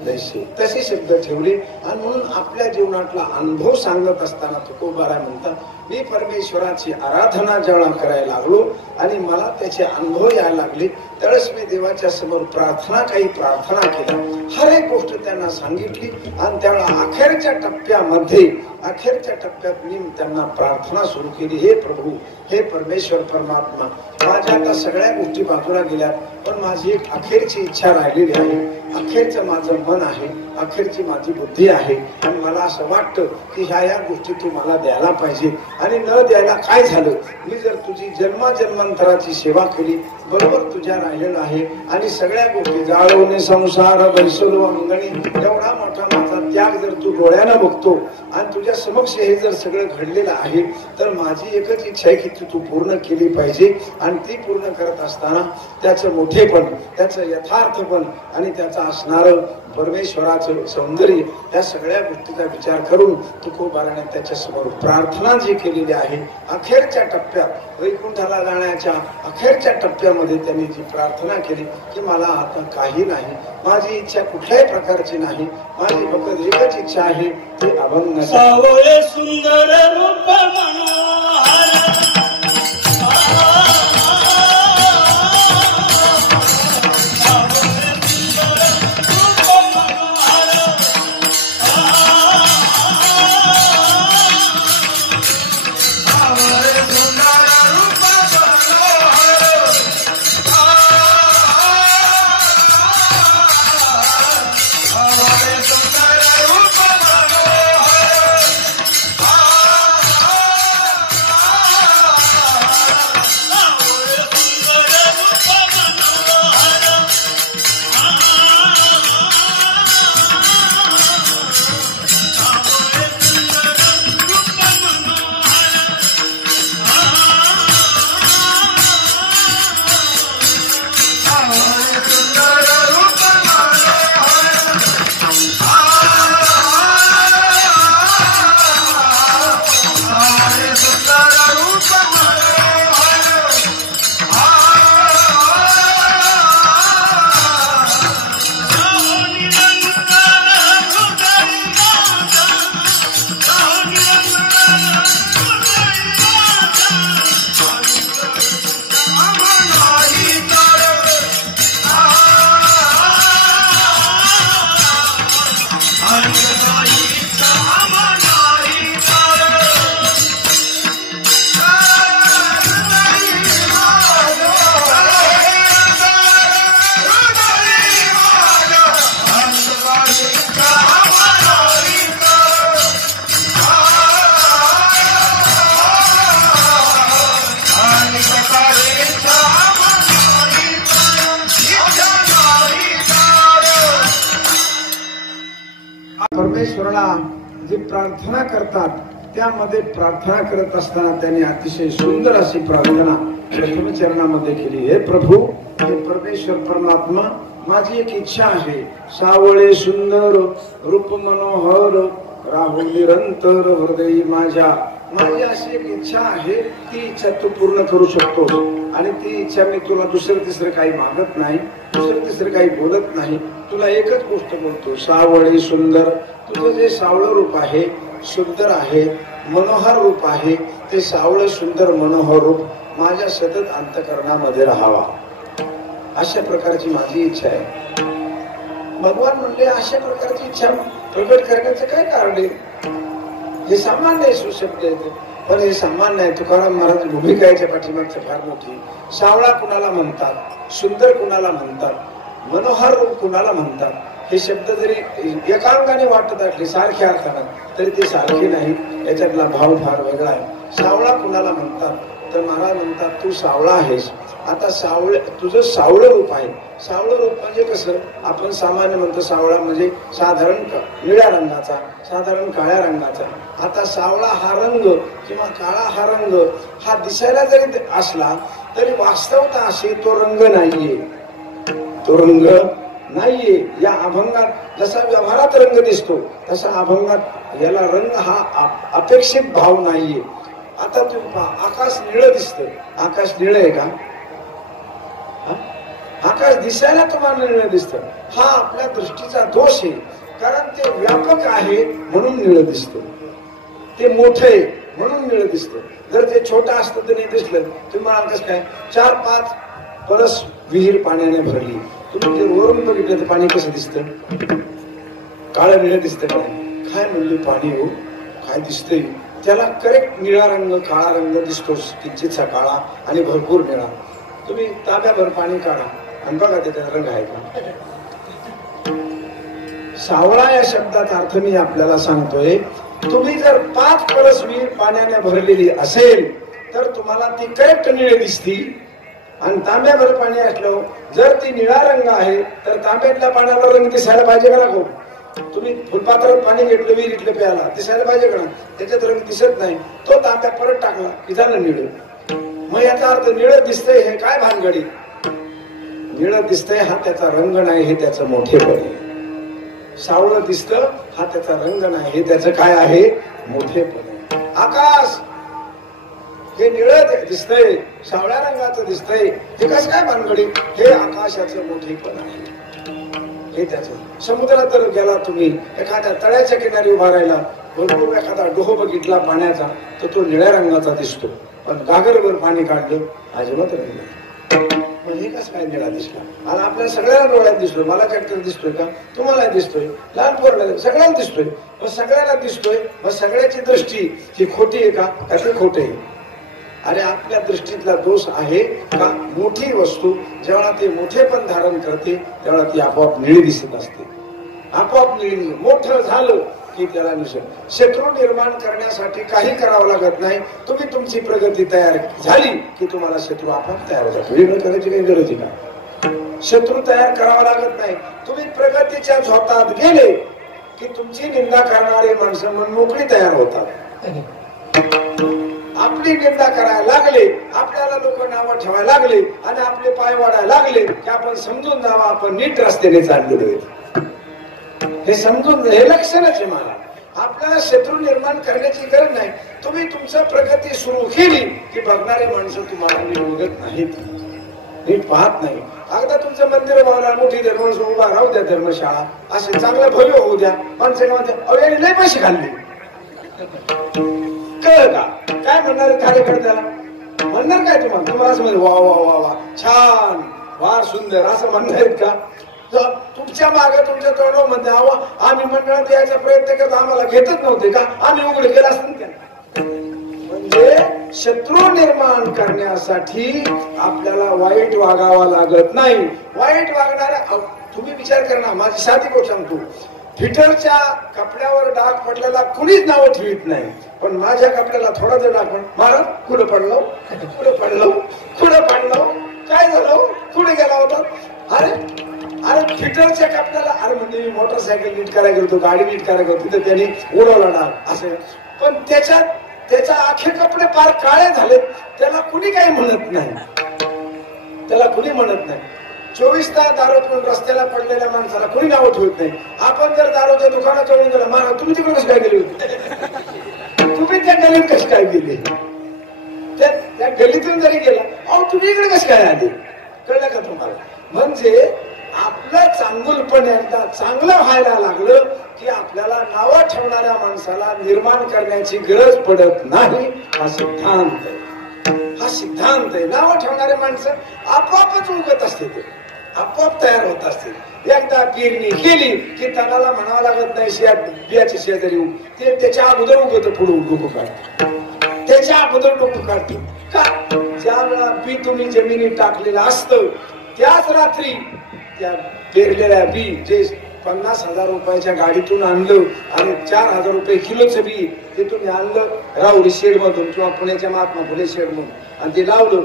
जैसे, तसे शब्द ठेवले. आणि म्हणून आपल्या जीवनातला अनुभव सांगत असताना तुकोबाराय म्हणतात, मी परमेश्वराची आराधना जेव्हा करायला लागलो आणि मला त्याचे अनुभव यायला लागले, त्यावेळेस मी देवाच्या समोर प्रार्थना केल्या, हर एक गोष्ट त्यांना सांगितली. आणि त्यावेळेला अखेरच्या टप्प्यात मी त्यांना प्रार्थना सुरू केली, हे प्रभू, हे परमेश्वर परमात्मा, माझ्या आता सगळ्या गोष्टी बाजूला गेल्या, पण माझी एक अखेरची इच्छा राहिलेली आहे, अखेरचं माझं मन आहे, अखेरची माझी बुद्धी आहे. आणि मला असं वाटतं की ह्या गोष्टी तू मला द्यायला पाहिजे. आणि न द्यायला काय झालं, मी जर तुझी जन्माजन्मांतराची सेवा केली बरोबर तुझ्या राहिलेलं आहे. आणि सगळ्या गोष्टी जाळवणे संसार बैसलो अंगणी एवढा मोठा माझा त्याग जर तू डोळ्यानं बघतो आणि तुझ्या समक्ष हे जर सगळं घडलेलं आहे, तर माझी एकच इच्छा आहे की तू पूर्ण केली पाहिजे. आणि ती पूर्ण करत असताना त्याचं मोठेपण, त्याचं यथार्थपण आणि त्याचं असणारं परमेश्वराचं सौंदर्य या सगळ्या गोष्टीचा विचार करून तुकोबाराने त्याच्या समोर प्रार्थना जी केलेली आहे, अखेरच्या टप्प्यात वैकुंठाला जाण्याच्या अखेरच्या टप्प्यामध्ये त्यांनी जी प्रार्थना केली की मला आता काही नाही, माझी इच्छा कुठल्याही प्रकारची नाही, माझी फक्त एकच इच्छा आहे ती अभंग सावळे सुंदर रूप मनोहर परमेश्वराला जी प्रार्थना करतात त्यामध्ये प्रार्थना करत असताना त्यांनी अतिशय सुंदर अशी प्रार्थना प्रथम चरणामध्ये केली. हे प्रभू, हे परमेश्वर परमात्मा, माझी एक इच्छा आहे, सावळे सुंदर रूप मनोहर राहू निरंतर हृदयी माझ्या. माझी अशी एक इच्छा आहे, ती इच्छा तू पूर्ण करू शकतो. आणि ती इच्छा मी तुला दुसरं तिसरं काही मागत नाही, दुसरं तिसरं काही बोलत नाही, तुला एकच गोष्ट बोलतो, सावळे सुंदर. तुझं जे सावळं रूप आहे, सुंदर आहे, मनोहर रूप आहे, ते सावळं सुंदर मनोहर रूप माझ्या सतत अंतःकरणामध्ये राहावा, अशा प्रकारची माझी इच्छा आहे. भगवान म्हणले अशा प्रकारची इच्छा प्रकट करण्याचं काय कारण आहे? हे सामान्य आहे, सुशब्द येते, पण हे सामान्य आहे. तुकाराम महाराज भूमिका याच्या पाठीमागची फार मोठी. सावळा कुणाला म्हणतात, सुंदर कुणाला म्हणतात, मनोहर रूप कुणाला म्हणतात, हे शब्द जरी एकांगाने वाटत असले सारख्या अर्थानं तरी ते सारखे नाही, याच्यातला भाव फार वेगळा आहे. सावळा कुणाला म्हणतात तर महाराज म्हणतात तू सावळा आहेस. आता सावळ, तुझं सावळं रूप आहे. सावळं रूप म्हणजे कसं, आपण सामान्य म्हणतो सावळा म्हणजे साधारण निळ्या रंगाचा, साधारण काळ्या रंगाचा. आता सावळा हा रंग किंवा काळा हा रंग हा दिसायला जरी असला तरी वास्तवता अशी तो रंग नाहीये, तो रंग नाहीये. या अभंगात जसा व्यवहारात रंग दिसतो तसा अभंगात याला रंग हा अपेक्षित भाव नाहीये. आता तुम्ही आकाश निळं दिसतं, आकाश निळं आहे का? आकाश दिसायला तुम्हाला निळं दिसतं, हा आपल्या दृष्टीचा दोष आहे. कारण ते व्यापक आहे म्हणून निळं दिसतं, ते मोठं आहे म्हणून निळं दिसतं. जर ते छोटं असतं तर नाही दिसलं. तुम्ही म्हणाल कसं काय, 4-5 परस विहीर पाण्याने भरली, तुम्ही ते वरून बघितलं तर पाणी कसं दिसतं? काळं निळं दिसतं. काय म्हणलं पाणी हो, काय दिसतंय? त्याला करेक्ट निळा रंग, काळा रंग दिसतो, किंचितसा काळा आणि भरपूर निळा. तुम्ही तांब्याभर पाणी काढा आणि बघा त्याच्यात रंग आहे का. सावळा या शब्दाचा अर्थ मी आपल्याला सांगतोय. तुम्ही जर 5 कळस विहीर पाण्याने भरलेली असेल तर तुम्हाला ती करेक्ट निळे दिसतील. आणि तांब्याभर पाणी असलं जर ती निळा रंग आहे तर तांब्यातल्या पाण्याला रंग दिसायला पाहिजे का नको. तुम्ही फुलपात्रात पाणी घेतलं विहिरीतलं प्यायला, दिसायला पाहिजे का, त्याच्यात रंग दिसत नाही. तो तांब्या परत टाकला की झालं निळं. मग याचा अर्थ निळं दिसतंय हे काय भानगडी. निळं दिसतंय हा त्याचा रंग नाही, हे त्याचं मोठेपण आहे. सावळं दिसतं हा त्याचा रंग नाही, हे त्याचं काय आहे, मोठेपण आहे. आकाश हे निळं दिसतंय, सावळ्या रंगाचं दिसतंय, हे कसं काय भानगडी, हे आकाशाचं मोठेपण आहे, हे त्याचं. समुद्रात जर गेला तुम्ही, एखाद्या तळ्याच्या किनारी उभा राहिला, भरपूर एखादा डोह बघितला पाण्याचा तर तो निळ्या रंगाचा दिसतो. पण गागरभर पाणी काढलं अजिबात रंग नाही. मग हे कसं काय निळा दिसला. आणि आपल्या सगळ्याला डोळ्यात दिसतोय. मला चॅप्टर दिसतोय का, तुम्हाला दिसतोय, लहान पोराला सगळ्याला दिसतोय. मग सगळ्याला दिसतोय, मग सगळ्याची दृष्टी ही खोटी आहे का ते खोटे आहे. अरे आपल्या दृष्टीतला दोष आहे का. मोठी वस्तू जेव्हा ती मोठेपण धारण करते तेव्हा ती आपोआप निळी दिसत असते. आपोआप निळी. मोठं झालं की त्याला दिसत. शत्रू निर्माण करण्यासाठी काही करावं लागत नाही. तुम्ही तुमची प्रगती तयार झाली की तुम्हाला शत्रू आपोआप तयार होतात. वेगळं करायची काही गरज आहे का. शत्रू तयार करावा लागत नाही. तुम्ही प्रगतीच्या झोतात गेले की तुमची निंदा करणारे माणसं मनमोकळी तयार होतात. आपली निंदा करायला लागले, आपल्याला लोक नावं ठेवायला लागले आणि आपले पाय वाढायला लागले की आपण समजून जावं आपण नीट रस्त्याने चाललेलो आहे. हे समजून, हे लक्षणच आहे मला. आपल्याला शत्रू निर्माण करण्याची गरज नाही. तुम्ही तुमचं प्रगती सुरू केली की बघणारे माणसं तुम्हाला नीट बघत नाहीत, नीट पाहत नाही. अगदा तुमचं मंदिर व्हायला मोठी धर्मशाळा उभा राहू द्या, धर्मशाळा असे चांगलं भलं होऊ द्या. माणसं म्हणते अहो याने लय पैसे खाल्ले, कळ का काय म्हणणार कार्यकर्त्याला. म्हणणार काय तुम्हाला, तुम्हाला असं वा वा वा वा छान फार सुंदर असं म्हणणार का. तुमच्या मागे तुमच्या तोंडावर म्हणते अहो आम्ही मंडळात यायचा प्रयत्न करतो, आम्हाला घेतच नव्हते का, आम्ही उघड केला असतं त्यांना. म्हणजे शत्रू निर्माण करण्यासाठी आपल्याला वाईट वागावा लागत नाही. वाईट वागणाऱ्या, तुम्ही विचार करा ना, माझी साधी गोष्ट सांगतो. फिटरच्या कपड्यावर डाग पडलेला कुणीच नावं ठेवीत नाही, पण माझ्या कपड्याला थोडा जर डाग पड, महाराज कुठं पडलो, कुठं पडलो, कुठं पडलो, काय झालं, कुठे गेला होता. अरे अरे फिटरच्या कपड्याला, अरे म्हणजे मी मोटरसायकल नीट करायला गेलो, गाडी नीट करायला गेलो, तिथं त्यांनी उडवला डाग असं. पण त्याच्या आखे कपडे फार काळे झाले, त्याला कुणी काही म्हणत नाही, त्याला कुणी म्हणत नाही. 24 तास दारू पिऊन रस्त्याला पडलेल्या माणसाला कोणी नाव ठेवत नाही. आपण जर दारूच्या दुकानात चढून गेला, महाराज तुम्ही तिकडे कशी काय गेली होती, तुम्ही त्या गलीत कशी काय गेली, त्या गलीतून जरी गेला अहो तुम्ही इकडे कशी काय आली, कळलं का तुम्हाला. म्हणजे आपलं चांगुलपण एकदा चांगलं व्हायला लागलं की आपल्याला नावं ठेवणाऱ्या माणसाला निर्माण करण्याची गरज पडत नाही. हा सिद्धांत आहे, हा सिद्धांत आहे. नावं ठेवणारे माणसं आपोआपच उगत असते, ते आपोआप तयार होत असते. एकदा पेरणी केली की तणाला म्हणावं लागत नाही बियाची शेजारी उग, ते त्याच्या अगोदर उगत पुढे डोकं काढते, त्याच्या अगोदर डोकं काढते का. ज्या वेळा बी तुम्ही जमिनीत टाकलेलं असतं त्याच रात्री त्या पेरलेल्या बी जे 50,000 रुपयाच्या गाडीतून आणलं आणि 4,000 रुपये किलोचं बी ते तुम्ही आणलं राहुरी शेड मधून किंवा पुण्याच्या महात्मा फुले शेड मधून आणि ते लावलं,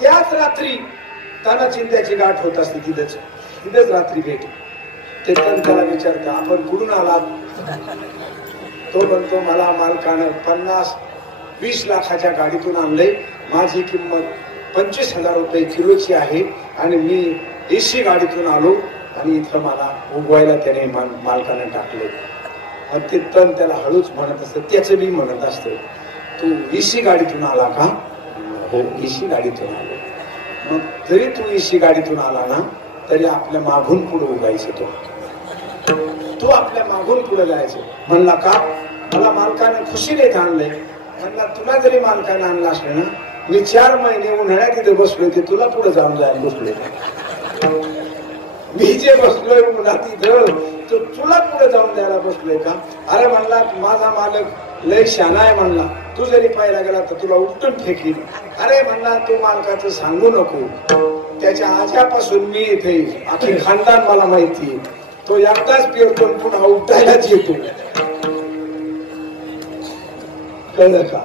त्याच रात्री ताना चिंत्याची गाठ होत असते. तिथेच रात्री भेट. ते त्याला विचारतं आपण कुठून आलात. तो म्हणतो मला मालकानं 50-20 लाखाच्या गाडीतून आणलंय, माझी किंमत 25,000 रुपये किलोची आहे आणि मी एसी गाडीतून आलो आणि इथं मला उगवायला त्याने मालकानं टाकले. मग ते तण त्याला हळूच म्हणत असत, त्याचं बी म्हणत असत तू एसी गाडीतून आला का. हो एसी गाडीतून आलो. मग जरी तू एसी गाडीतून आला ना तरी आपल्या मागून पुढे उगायचं, तू आपल्या मागून पुढे जायचं. म्हणला का, मला मालकानं खुशीने आणलंय. म्हणला तुला जरी मालकानं आणलं असलं ना, मी 4 महिने उन्हाळ्यात तिथे बसलोय, ते तुला पुढे जाऊन जायला बसलोय. मी जे बसलोय उन्हात तिथं तो तुला पुढे जाऊन द्यायला बसलोय का? अरे म्हणला माझा मालक लय शाना आहे म्हणला, तू जरी पाहायला गेला तर तुला उपटून फेकील. अरे म्हणला तू मालकाचं सांगू नको, त्याच्या आजपासून मी इथे अख्खी खानदान मला माहिती, तो एकदाच पेरतो पुन्हा उपटायलाच येतो. कळलं का?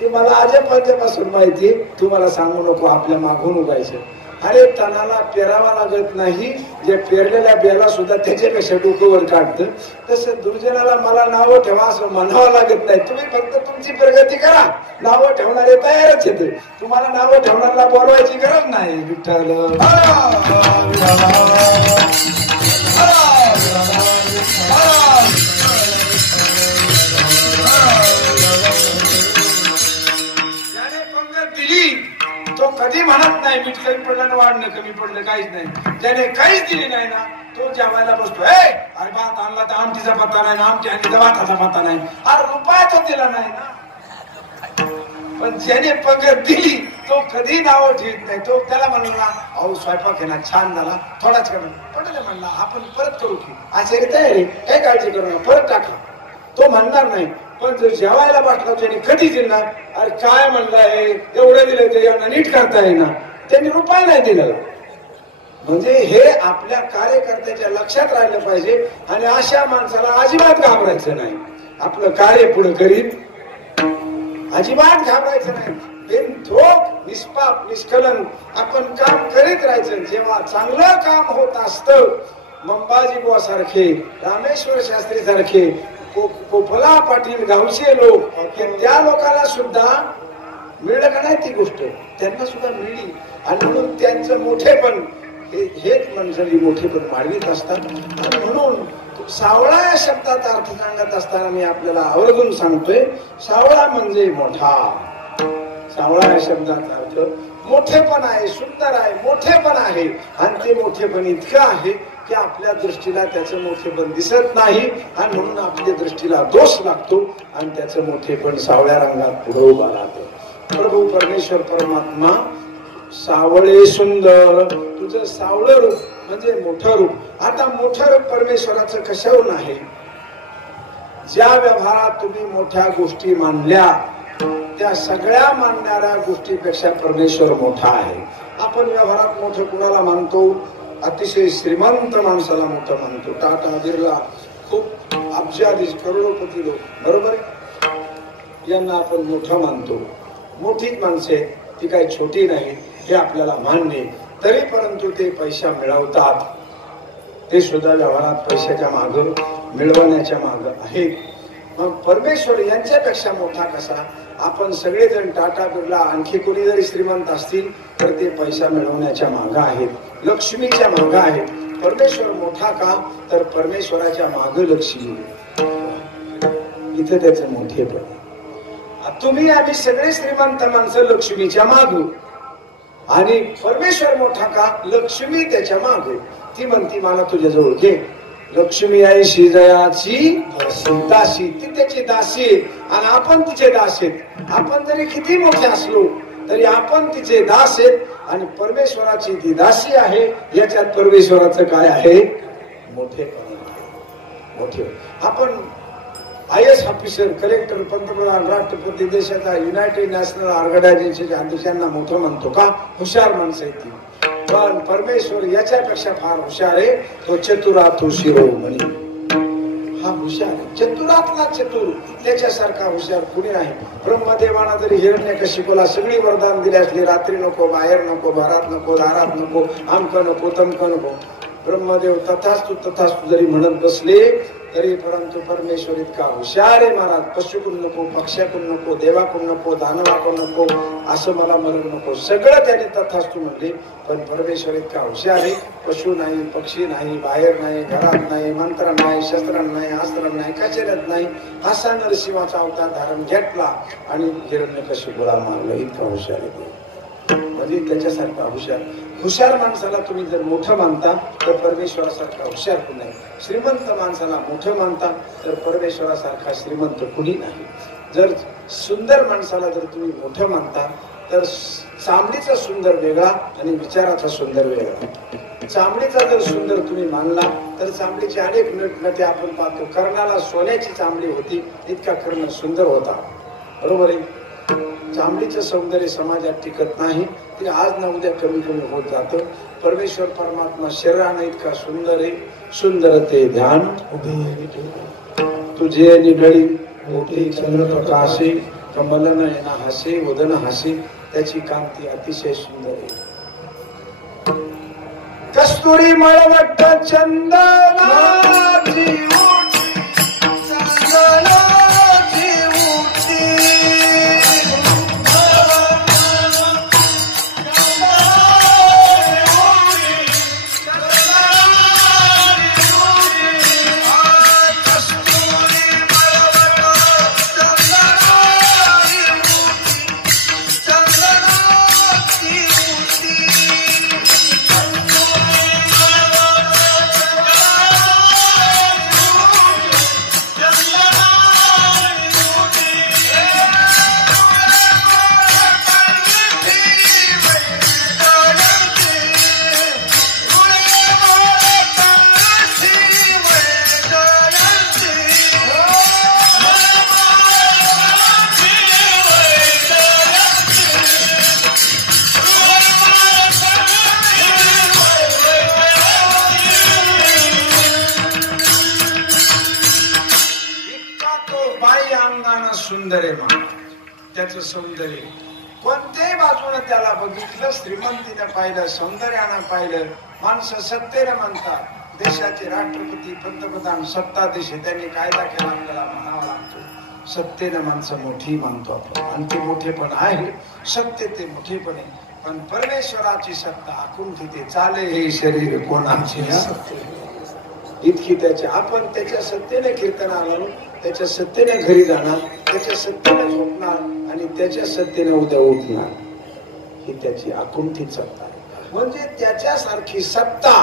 ते मला आजपासून माहिती, तू मला सांगू नको, आपल्या मागून उगायचं. अरे तणाला पेरावा लागत नाही, जे पेरलेल्या बेला सुद्धा त्याच्यापेक्षा डोकं वर काढतं. तसं दुर्जनाला मला नावं ठेवा असं म्हणावं लागत नाही. तुम्ही फक्त तुमची प्रगती करा, नावं ठेवणारे तयारच येते. तुम्हाला नावं ठेवणाऱ्याला बोलवायची गरज नाही. विठ्ठल ज्याने पंगत दिली तो कधी म्हणत नाही मीठ कमी पडलं ना वाढणं कमी पडलं, काहीच नाही. ज्याने काहीच दिली नाही ना तो जेवायला बसतो. अरे भात आणला तर आमटीचा पत्ता नाही, आमटी आणली तर भाताचा पत्ता नाही. अरे रुपया तो दिला नाही ना. पण ज्याने पंगत दिली तो कधी नावं ठेवत नाही. तो त्याला म्हणला अहो स्वयंपाक आहे ना छान झाला, थोडाच कमी पडलं म्हणला, आपण परत करू की. आचार्य तयारी, काय काळजी करू नका, परत टाका. तो म्हणणार नाही. पण जर जेवायला बसला त्याने कधी दिला, अरे काय म्हणलं हे एवढं दिलं ते यांना नीट करता येईना, त्यांनी रुपया नाही दिलेला. म्हणजे हे आपल्या कार्यकर्त्याच्या लक्षात राहिलं पाहिजे. आणि अशा माणसाला अजिबात घाबरायचं नाही. आपलं कार्य पुढे करीत अजिबात घाबरायचं नाही. बिनधोक निष्पाप निष्कलंक आपण काम करीत राहायचं. जेव्हा चांगलं काम होत असतं, मंबाजी बुवा सारखे, रामेश्वर शास्त्री सारखे, पोफला पाटील गावचे लोक, त्या लोकांना सुद्धा मिळलं का नाही ती गोष्ट, त्यांना सुद्धा मिळली. आणि म्हणून त्यांचं मोठेपण हेच मंडळी मोठेपण मांडवीत असतात. आणि म्हणून सावळा या शब्दाचा अर्थ सांगत असताना मी आपल्याला आवर्जून सांगतोय, सावळा म्हणजे मोठा. सावळा या शब्दाचा अर्थ मोठेपण आहे, सुंदर आहे, मोठेपण आहे. आणि ते मोठेपण इतकं आहे की आपल्या दृष्टीला त्याचं मोठेपण दिसत नाही. आणि म्हणून आपल्या दृष्टीला दोष लागतो आणि त्याचं मोठेपण सावळ्या रंगात पुढे उभा राहतो. प्रभू परमेश्वर परमात्मा सावळे सुंदर, तुझं सावळं रूप म्हणजे मोठं रूप. आता मोठं रूप परमेश्वराचं कशावरून आहे? ज्या व्यवहारात तुम्ही मोठ्या गोष्टी मानल्या त्या सगळ्या मानणाऱ्या गोष्टीपेक्षा परमेश्वर मोठा आहे. आपण व्यवहारात मोठं कुणाला मानतो? अतिशय श्रीमंत माणसाला मोठं मानतो. टाटा बिर्ला, खूप अब्जाधीश करोडोपती लोक, बरोबर आहे, यांना आपण मोठं मानतो. मोठीच माणसे, ती काही छोटी नाही हे आपल्याला मान्य. तरी परंतु ते पैसा मिळवतात, ते सुद्धा व्यवहारात पैशाच्या माग मिळवण्याच्या माग आहेत. मग परमेश्वर यांच्यापेक्षा मोठा कसा? आपण सगळेजण टाटा बिर्ला आणखी कोणी जरी श्रीमंत असतील तर ते पैसा मिळवण्याच्या माग आहेत, लक्ष्मीच्या माग आहेत. परमेश्वर मोठा का? तर परमेश्वराच्या माग लक्ष्मी, इथं त्याचं मोठेपण. तुम्ही आम्ही सगळे श्रीमंत माणसं लक्ष्मीच्या माग, आणि परमेश्वर मोठा का? लक्ष्मी त्याच्या माग. ती म्हणती मला तुझ्या जवळ घे. लक्ष्मी आहे शिजयाची दासी, ती त्याची दासी आणि आपण तिचे दास आहेत. आपण जरी किती मोठे असलो तरी आपण तिचे दास आहेत. आणि परमेश्वराची ती दासी आहे. याच्यात परमेश्वराचं काय आहे? मोठेपण. मोठे आपण IAS ऑफिसर, कलेक्टर, पंतप्रधान, राष्ट्रपती, देशाचा युनायटेड नॅशनल ऑर्गनायझेशनच्या अध्यक्षांना मोठं म्हणतो का? हुशार माणसं आहे ती. पण परमेश्वर याच्यापेक्षा फार हुशार आहे. तो चतुरातो शिरोमणी, हा हुशार आहे, चतुरातला चतुर. त्याच्यासारखा हुशार कुणी नाही. ब्रह्मदेवाना जरी हिरण्यकशिपूला सगळी वरदान दिली असली, रात्री नको, बाहेर नको, घरात नको, दारात नको, आमक नको, तमक नको, ब्रह्मदेव तथास्तु तथास्तु जरी म्हणत बसले तरी परंतु परमेश्वर इतका हुशार आहे महाराज. पशुकुन नको, पक्ष्याकुन नको, देवाकुन नको, दानवाकुन नको, असं मला म्हणू नको, सगळं त्याने तथास्तु म्हणले. पण परमेश्वर इतका हुशार आहे. पशु नाही, पक्षी नाही, बाहेर नाही, घरात नाही, मंत्र नाही, शस्त्र नाही, अस्त्र नाही, कचेऱ्यात नाही, असा नरसिंहाचा अवतार धारण घेतला आणि हिरण्यकशिपूला मारलं. इतका हुशार आहे. म्हणजे त्याच्यासारखा हुशार. हुशार माणसाला तुम्ही जर मोठं मानता तर परमेश्वरासारखा हुशार कुणी नाही. श्रीमंत माणसाला मोठं मानता तर परमेश्वरासारखा श्रीमंत कुणी नाही. जर सुंदर माणसाला जर तुम्ही मोठं मानता तर चामडीचा सुंदर वेगळा आणि विचाराचा सुंदर वेगळा. चांबडीचा जर सुंदर तुम्ही मानला तर चांबडीचे अनेक नटे आपण पाहतो. कर्णाला सोन्याची चांबडी होती, इतका कर्ण सुंदर होता. बरोबर आहे. चांबडीचं सौंदर्य समाजात टिकत नाही, ते आज ना उद्या कमी कमी होत जातं. परमेश्वर परमात्मा शरीराने इतका सुंदर आहे. सुंदर ते ध्यान तुझे निडळी मोठी चंद्रप्रकाशे कमलन येना हसे वदन हसे. त्याची कांती अतिशय सुंदर आहे. कस्तुरी मळवट चंदनाची उटी, चंदनाची उटी. सुंदर आहे मा. त्याचं सौंदर्य कोणत्याही बाजूने त्याला बघितलं, श्रीमंतीनं पाहिलं, सौंदर्यानं पाहिलं. माणसं सत्तेनं म्हणतात. देशाचे राष्ट्रपती पंतप्रधान सत्ताधीश त्यांनी कायदा केला, आपल्याला म्हणावा लागतो. सत्तेनं माणसं मोठी मानतो आपण, आणि ते मोठेपण आहे. सत्य ते मोठेपण आहे, पण परमेश्वराची सत्ता आकुंठी ते चाले हे शरीर कोणाची इतकी त्याच्या. आपण त्याच्या सत्तेने कीर्तनाला, त्याच्या सत्तेने घरी जाणार, त्याच्या सत्तेने झोपणार आणि त्याच्या सत्तेने उद्या उठणार. ही त्याची आकुंठित सत्ता आहे. म्हणजे त्याच्यासारखी सत्ता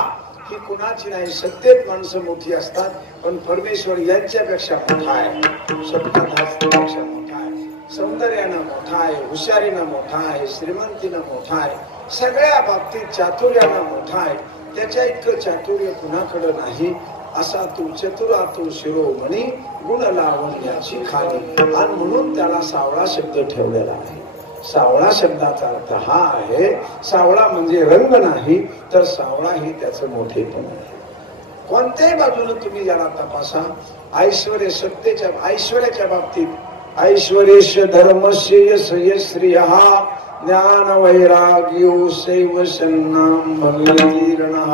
ही कुणाची नाही. सत्तेत माणसं मोठी असतात, पण परमेश्वर यांच्यापेक्षा मोठा आहे. सत्ताधारपेक्षा मोठा आहे, सौंदर्यानं मोठा आहे, हुशारीनं मोठा आहे, श्रीमंतीनं मोठा आहे, सगळ्या बाबतीत चातुर्यानं मोठा आहे. त्याच्या इतकं चातुर्य कुणाकडे नाही. असा तू चतुरा तू शिरोमणी गुण लावण्याची खाली. आणि म्हणून त्याला सावळा शब्द ठेवलेला आहे. सावळा शब्दाचा अर्थ हा आहे, सावळा म्हणजे रंग नाही, तर सावळा ही त्याचं मोठेपण आहे. कोणत्याही बाजूने तुम्ही याला तपासा. ऐश्वर्य सत्तेच्या ऐश्वर्याच्या बाबतीत ऐश्वर्येश धर्मस्य यस्य श्रियः ज्ञान वैराग्यो सैव सन्नाम भगवतीर्णः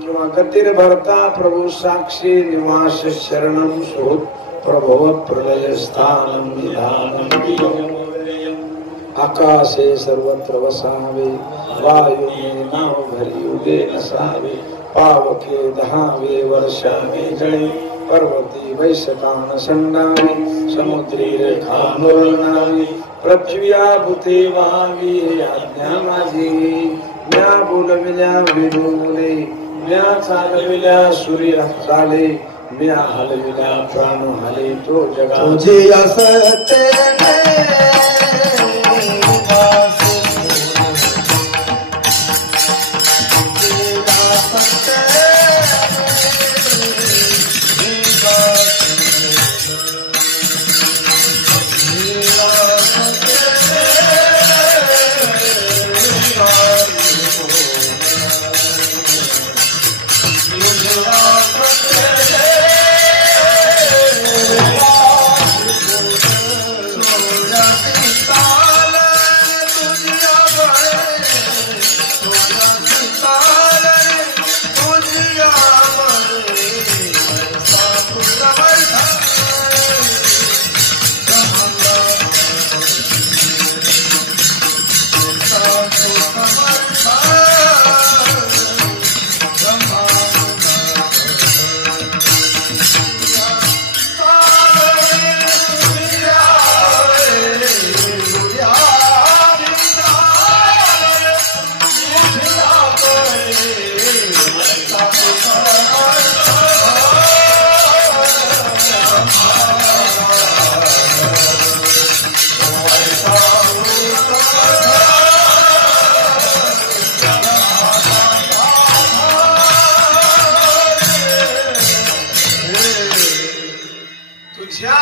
किंवा गतिर्भर्ता प्रभु साक्षी निवास शरणं सुहृत् प्रभव प्रलय स्थानं निधानं. आकाशे सर्वत्र वसावे, वायुने नाव भरी उगे नसावे. पावके दहावे वर्षावे जळे, पर्वती वैशकान संडावे. समुद्री रेखा मुरणावी, पृथ्व्या भूते व्हावी. आज्ञा माझी म्या बोलविल्या विडोले, म्या चालविल्या सूर्य चाले. म्या हलविल्या प्राण हले तो जगा. तुझे असते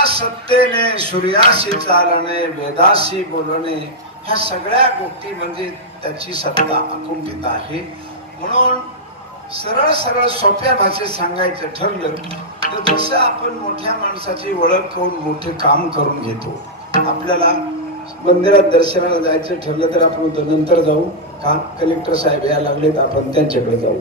सत्तेने सूर्याशी चालणे, वेदाशी बोलणे, ह्या सगळ्या गोष्टी म्हणजे त्याची सत्ता अकुंठित आहे. म्हणून सरळ सरळ सोप्या भाषेत सांगायचं ठरलं तर जसं आपण मोठ्या माणसाची ओळख करून मोठे काम करून घेतो. आपल्याला मंदिरात दर्शनाला जायचं ठरलं तर आपण नंतर जाऊ का, कलेक्टर साहेब यायला लागलेत, आपण त्यांच्याकडे जाऊ.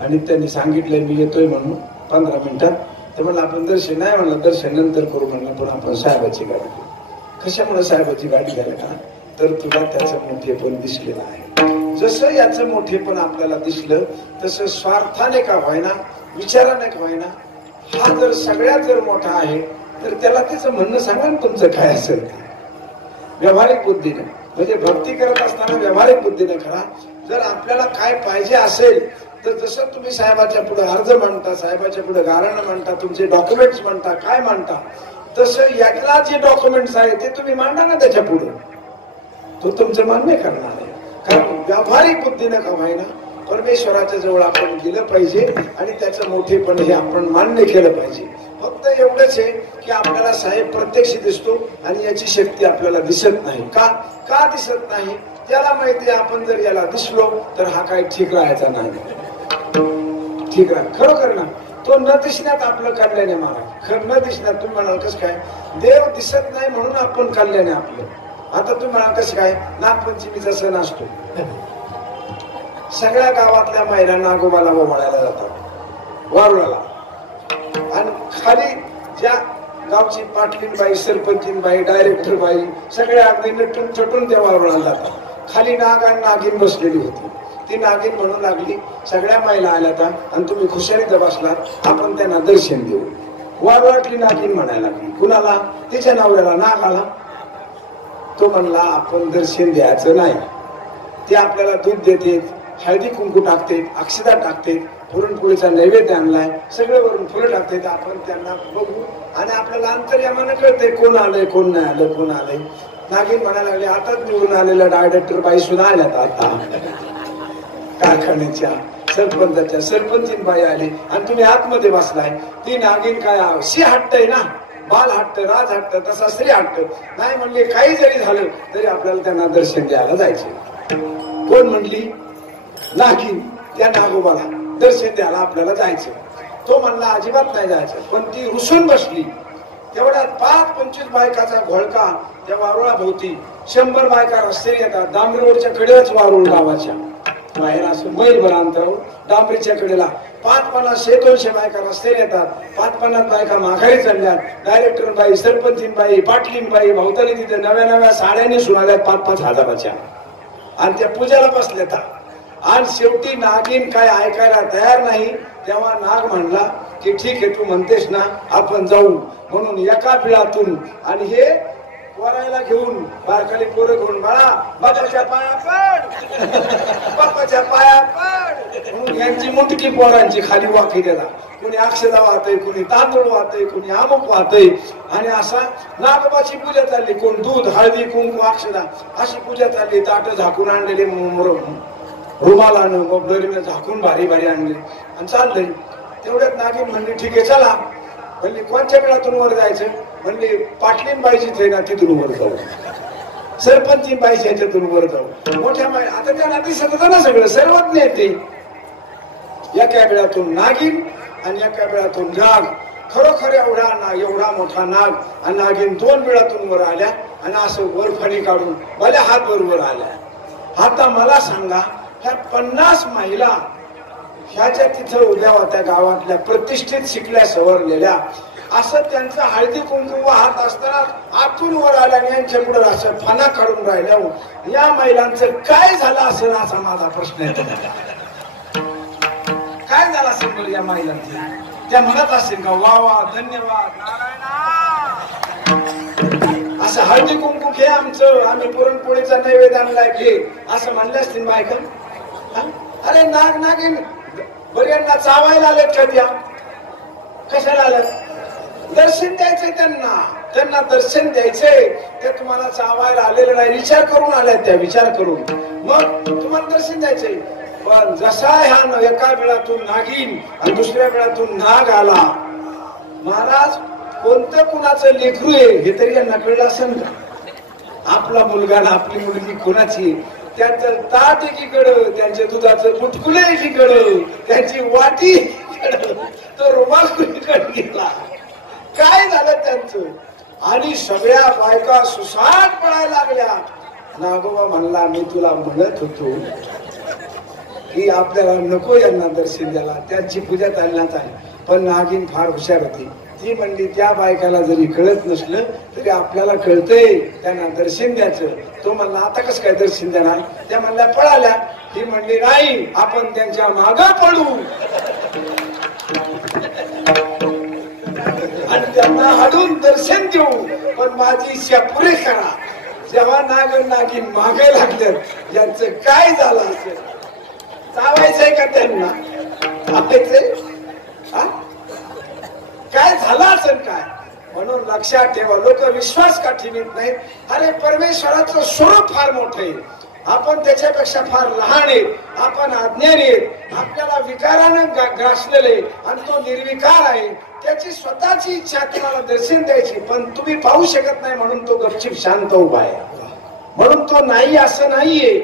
आणि त्यांनी सांगितलंय मी येतोय म्हणून 15 मिनिटात. तर म्हणलं आपण दर्शन नाही, म्हणलं दर्शन नंतर करू म्हणलं. पण आपण साहेबाची गाडी घेऊ. कशामुळे साहेबाची गाडी घ्यायला का, तर तुला त्याचं मोठेपण दिसलेलं आहे. जसं याचं मोठेपण आपल्याला दिसलं तसं स्वार्थाने का व्हायना, विचाराने का व्हायना, हा जर सगळ्यात जर मोठा आहे तर त्याला त्याचं म्हणणं सांगा ना तुमचं काय असेल ते. व्यावहारिक बुद्धीने म्हणजे भक्ती करत असताना व्यावहारिक बुद्धीने करा. जर आपल्याला काय पाहिजे असेल तर जसं तुम्ही साहेबाच्या पुढे अर्ज मांडता, साहेबाच्या पुढे गारणं मांडता, तुमचे डॉक्युमेंट्स मांडता, काय मांडता, तसं यातला जे डॉक्युमेंट्स आहे ते तुम्ही मांडा ना त्याच्या पुढे. तो तुमचं मान्य करणार आहे. कारण व्यावहारिक बुद्धीने का व्हायना परमेश्वराच्या जवळ आपण गेलं पाहिजे आणि त्याचं मोठेपण हे आपण मान्य केलं पाहिजे. फक्त एवढंच आहे की आपल्याला साहेब प्रत्यक्ष दिसतो आणि याची शक्ती आपल्याला दिसत नाही. का दिसत नाही, त्याला माहिती आपण जर याला दिसलो तर हा काय ठीक राहायचा नाही. ठीक राहा खरोखर ना. तो न दिसण्यात आपलं कल्याण आहे महाराज. न दिसण्यात तुम्ही म्हणाल कसं काय, देव दिसत नाही म्हणून आपण कल्याण आहे आपलं. आता तुम्ही म्हणाल कसं काय, नागपंचमीचा सण असतो, सगळ्या गावातल्या महिलांना नागोबाला ओवाळायला जातात वारुळाला. आणि खाली ज्या गावची पाटलीन बाई, सरपंचीन बाई, डायरेक्टर बाई सगळ्या अगदी नटून चटून त्या वारुळाला जातात. खाली नाग आणि नागिन बसलेली होती. ती नागिन म्हणू लागली, सगळ्या महिला आल्या होत्या आणि तुम्ही खुशालीत बसलात, आपण त्यांना दर्शन देऊ. वारुळातली नागिन म्हणायला लागली. कुणाला? तिच्या नवऱ्याला. नाग आला. तो म्हणला आपण दर्शन द्यायचं नाही. ते आपल्याला दूध देते, हळदी कुंकू टाकते, अक्षता टाकते, पुरणपोळीचा नैवेद्य आणलाय, सगळं वरून फुलं टाकते. आपण त्यांना बघू आणि आपल्याला अंतर्यामानं कळते कोण आलंय कोण नाही आलं, कोण आलंय. नागिन म्हणायला लागले, आताच निवडून आलेल्या डायरेक्टर बाई सुद्धा आल्यात. आता कारखान्याच्या सरपंचाच्या सरपंचीन बाई आली आणि तुम्ही आतमध्ये बसलाय. ती नागिन काय शी हट्ट आहे ना, बाल हट्ट, राज हट्ट, तसा स्त्री हट्ट नाही म्हणले. काही जरी झालं तरी आपल्याला त्यांना दर्शन द्यायला जायचे. कोण म्हणली? नागिन. त्या नागोबाला दर्शन द्यायला आपल्याला जायचं. तो म्हणला अजिबात नाही जायचं. पण ती रुसून बसली. तेवढ्यात 5-25 बायकाचा घोळका त्या वारुळा भोवती. 100 बायका रस्त्याने येतात. डांबरी रोडच्या कडेच वारुळ गावाच्या बाहेर असं मैलभर अंतरावर डांबरीच्या कडेला 5-50-200 बायका रस्त्याने येतात. 5-50 बायका माघारी चालल्यात. डायरेक्टर बाई, सरपंचीन बाई, पाटलीन बाई भोवताली तिथे नव्या साड्याने सुनाल्यात 5-5 हजाराच्या आणि त्या पूजाला बसल्यात. आणि शेवटी नागिन काय ऐकायला तयार नाही. तेव्हा नाग म्हणला की ठीक आहे तू म्हणतेस ना आपण जाऊ. म्हणून एका बिळातून आणि हे पोरायला घेऊन बारकाली पोरं घेऊन बाळा बापाच्या पाया पड, बापाच्या पाया पड म्हणून यांची मुटकी पोरांची खाली वाकी देतात. कुणी अक्षदा वाहतय, कुणी तांदूळ वाहतय, कुणी आमुक वाहतय. आणि असा नागोबाची पूजा चालली. कोण दूध, हळदी, कुंकू, अक्षदा अशी पूजा चालली. ताट झाकून आणलेले रुमालानं मफलरीनं झाकून भारी भारी आणले आणि चाललंय. तेवढ्यात नागिन म्हणली ठीक आहे चला. म्हणली कोणत्या वेळातून वर जायचं? म्हणली पाटलीन बाईची ना तिथून वर जाऊ, सरपंचीन बाईच्या ह्याच्यातून वर जाऊ. मोठ्या बाई आता त्यांना दिसत होतं ना सगळं सर्वज्ञ येते. एका वेळातून नागिन आणि एका वेळातून नाग. खरोखर एवढा मोठा नाग आणि नागिन 2 वेळातून वर आल्या आणि असं वर फणी काढून भल्या हात बरोबर आल्या. आता मला सांगा ह्या 50 महिला ह्याच्या तिथं उद्या होत्या गावातल्या प्रतिष्ठित शिकल्या सवरलेल्या. असं त्यांचं हळदी कुंकू वाहत असताना आतून वर आल्याने यांच्या पुढे असं फणा काढून राहिल्या. या महिलांचं काय झालं असेल असा माझा प्रश्न येतो. काय झालं असेल बरं या महिलांचं? त्या म्हणत असेल का वा वा धन्यवाद नारायणा, असं हळदी कुंकू घे आमचं, आम्ही पुरणपोळीचा नैवेद्य आणलाय घे असं म्हणले असतील बायका? अरे नाग नागिन बऱ्यांना चावायला आलेत का? त्या कशाला आलं? दर्शन द्यायचंय त्यांना दर्शन द्यायचंय. ते तुम्हाला चावायला आलेलं नाही, विचार करून आल्या त्या, विचार करून मग तुम्हाला दर्शन द्यायचंय. पण जसा ह्या एका वेळातून नागिन आणि दुसऱ्या वेळातून नाग आला महाराज कोणतं कुणाचं लेकरू आहे हे तरी यांना कळलं असेल का? आपला मुलगा ना आपली मुलगी कोणाची, त्यांचं ताट एकीकडं, त्यांच्या दुधाचं मुटकुले एकीकडं, त्यांची वाटी एकीकडं, तो रुमाल कुणीकडे गेला, काय झालं त्यांचं. आणि सगळ्या बायका सुसाट पडायला लागल्या. नागोबा म्हणला मी तुला म्हणत होतो की आपल्याला नको यांना दर्शन द्यायला, त्यांची पूजा चालण्यात आली. पण नागिन फार हुशार होती. ती म्हणली त्या बायकाला जरी कळत नसलं तरी आपल्याला कळतंय त्यांना दर्शन द्यायचं. तो म्हणला आता कसं काय दर्शन देणार. त्या म्हणल्या पळाल्या. ही म्हणली नाही आपण त्यांच्या मागं पडू आणि त्यांना हाडून दर्शन देऊ, पण माझी इच्छा पुरे करा. जेव्हा नाग नागिन मागे लागल्यात यांचं काय झालं असेल. चावायचंय का त्यांना, चावायचंय काय झालं असेल काय. म्हणून लक्षात ठेवा, लोक विश्वास का ठेवीत नाहीत. अरे परमेश्वराचं स्वरूप फार मोठं आहे, आपण त्याच्यापेक्षा फार लहान आहे, आपण अज्ञानी आहेत, आपल्याला विकारानं ग्रासलेले आणि तो निर्विकार आहे. त्याची स्वतःची इच्छा तुम्हाला दर्शन द्यायची, पण तुम्ही पाहू शकत नाही म्हणून तो गपचिप शांत उभा आहे. म्हणून तो नाही असं नाहीये.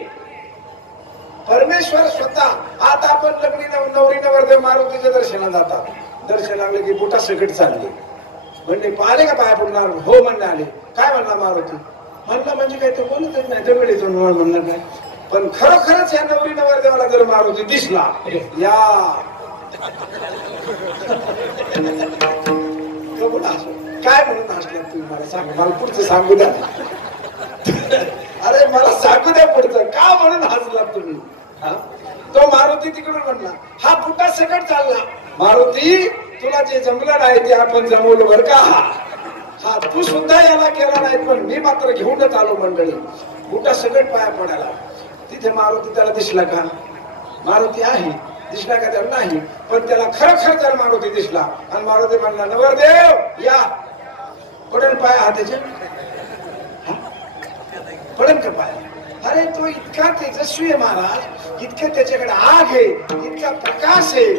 परमेश्वर स्वतः. आता आपण लग्नी नवरी नवरदेव मारुतीच्या दर्शनाला जातात. दर्शन लागले की बुटा सकट चालले. म्हणले आले का पाया पडणार. हो म्हणले आले. काय म्हणला मारुती. म्हणलं म्हणजे काय तो बोलतच नाही, दगडीतून म्हणणार काय. पण खरोखरच या नवरी नवरदेवाला जर मारुती दिसला या काय म्हणून हसल्या तुम्ही. मला सांगा, मला पुढचं सांगू द्या. अरे मला सांगू द्या पुढचं का म्हणून हसला तुम्ही. तो मारुती तिकडून म्हणला हा बुटा सकट चालला. मारुती तुला जे जमलं नाही ते आपण जमवलं बर का. हा तू सुद्धा याला केला नाही, पण मी मात्र घेऊनच आलो मंडळी. बुटा सकट पाया पडायला. तिथे मारुती त्याला दिसला का. मारुती आहे दिसला का त्याला नाही, पण त्याला खरखर जर मारुती दिसला आणि मारुती म्हणला नवरदेव या. पडेल पाया हा त्याच्या पडेल का पाया. अरे तो इतका तेजस्वी आहे महाराज, इतकं त्याच्याकडे आग आहे, इतका प्रकाश आहे.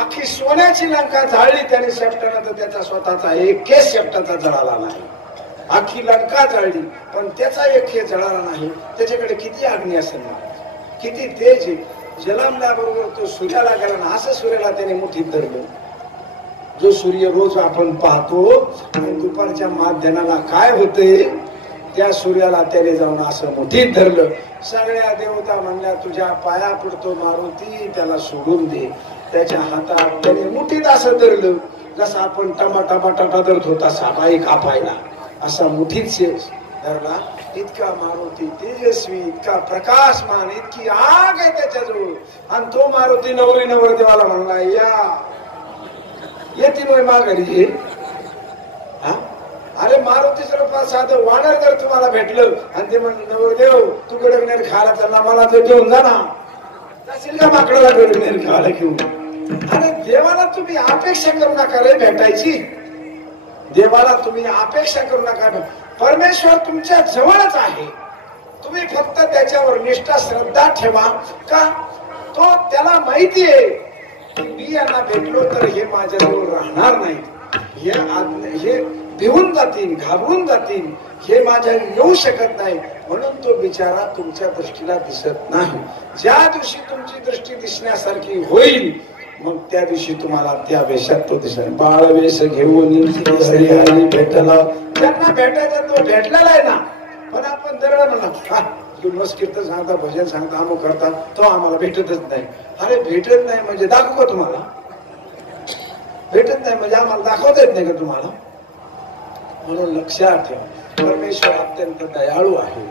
अख्खी सोन्याची लंका जाळली त्याने शेपटाला, तर त्याचा स्वतःचा एक केस शेपटाचा जळाला नाही. अख्खी लंका जाळली पण त्याचा एक केस जळाला नाही. त्याच्याकडे किती अग्नी असेल ना, किती तेज आहे. जलमल्याबरोबर तो सूर्याला गेला ना, असं सूर्याला त्याने मुठीत धरलं. जो सूर्य रोज आपण पाहतो आणि दुपारच्या माध्यमाला काय होते, त्या सूर्याला त्याने जाऊन असं मुठीत धरलं. सगळ्या देवता म्हणल्या तुझ्या पाया पडतो मारुती, त्याला सोडून दे. त्याच्या हातात त्याने मुठीत असं धरलं, जसं आपण टमाटा धरत होता सापाई कापायला, असा मुठीत धरला. इतका मारुती तेजस्वी, इतका प्रकाशमान, इतकी आग आहे त्याच्याजवळ. आणि तो मारुती नवरी नवरदेवाला म्हणला या येतील माघारी. अरे मारुतीचं रूपात साधं वानर जर तुम्हाला भेटलं आणि ते म्हणलं नवरदेव तू गडगनेर खायला चालला, मला ते घेऊन जा ना. जाशील का माकडाला गडगनेर खायला घेऊन. अरे देवाला तुम्ही अपेक्षा करू नका रे भेटायची. देवाला तुम्ही अपेक्षा करू नका. परमेश्वर तुमच्या जवळच आहे, तुम्ही फक्त त्याच्यावर निष्ठा श्रद्धा ठेवा. का तो त्याला माहिती आहे की मी यांना भेटलो तर हे माझ्याजवळ राहणार नाही, हे भिवून जातील, घाबरून जातील, हे माझ्या येऊ शकत नाही. म्हणून तो बिचारा तुमच्या दृष्टीला दिसत नाही. ज्या दिवशी तुमची दृष्टी दिसण्यासारखी होईल मग त्या दिवशी तुम्हाला त्या वेशात तो दिसेल. बाळवेश घेऊन हरी भेटला. त्यांना भेटायचा तो भेटलेला आहे ना, पण आपण दरड म्हणा मस्त कीर्तन सांगता, भजन सांगता, अमुक करता, तो आम्हाला भेटतच नाही. अरे भेटत नाही म्हणजे दाखवू का तुम्हाला. भेटत नाही म्हणजे आम्हाला दाखवता येत नाही का तुम्हाला. म्हणून लक्षात ठेवा परमेश्वर अत्यंत दयाळू आहे,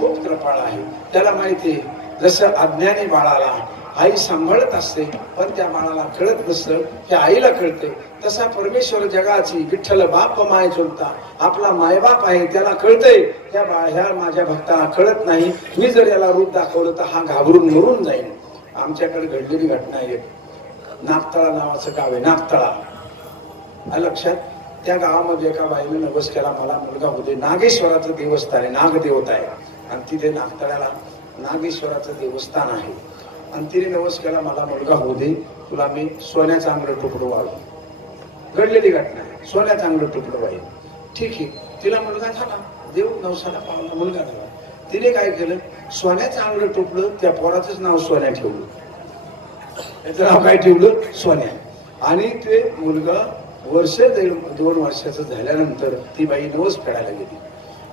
खूप कृपाळ आहे. त्याला माहिती जसं अज्ञानी बाळाला आई सांभाळत असते पण त्या बाळाला कळत नसतं, त्या आईला कळते. तसा परमेश्वर जगाची विठ्ठल बाप माय चुलता आपला मायबाप आहे, त्याला कळतंय त्या ह्या माझ्या भक्ताला कळत नाही. मी जर याला रूप दाखवलं तर हा घाबरून मरून जाईल. आमच्याकडे घडलेली घटना आहे. नागतळा नावाचं गाव आहे, नागतळा लक्षात. त्या गावामध्ये एका बाईने नवस केला मला मुलगा होते. नागेश्वराचं देवस्थान आहे, नागदेवता आहे आणि तिथे नागतळ्याला नागेश्वराचं देवस्थान आहे. आणि तिने नवस केला मला मुलगा होऊ दे, तुला मी सोन्याचा अंगड तुकडू वाढू. घडलेली घटना आहे. सोन्याचं अंगड टुकलं बाई. ठीक आहे, तिला मुलगा झाला, देव नवसाला पावला, मुलगा झाला. तिने काय केलं, सोन्याचं अंगड टुकलं, त्या पोराचंच नाव सोन्या ठेवलं. त्याचं नाव काय ठेवलं, सोन्या. आणि ते मुलगा वर्ष 2 वर्षाचं झाल्यानंतर ती बाई नवस फेडायला गेली.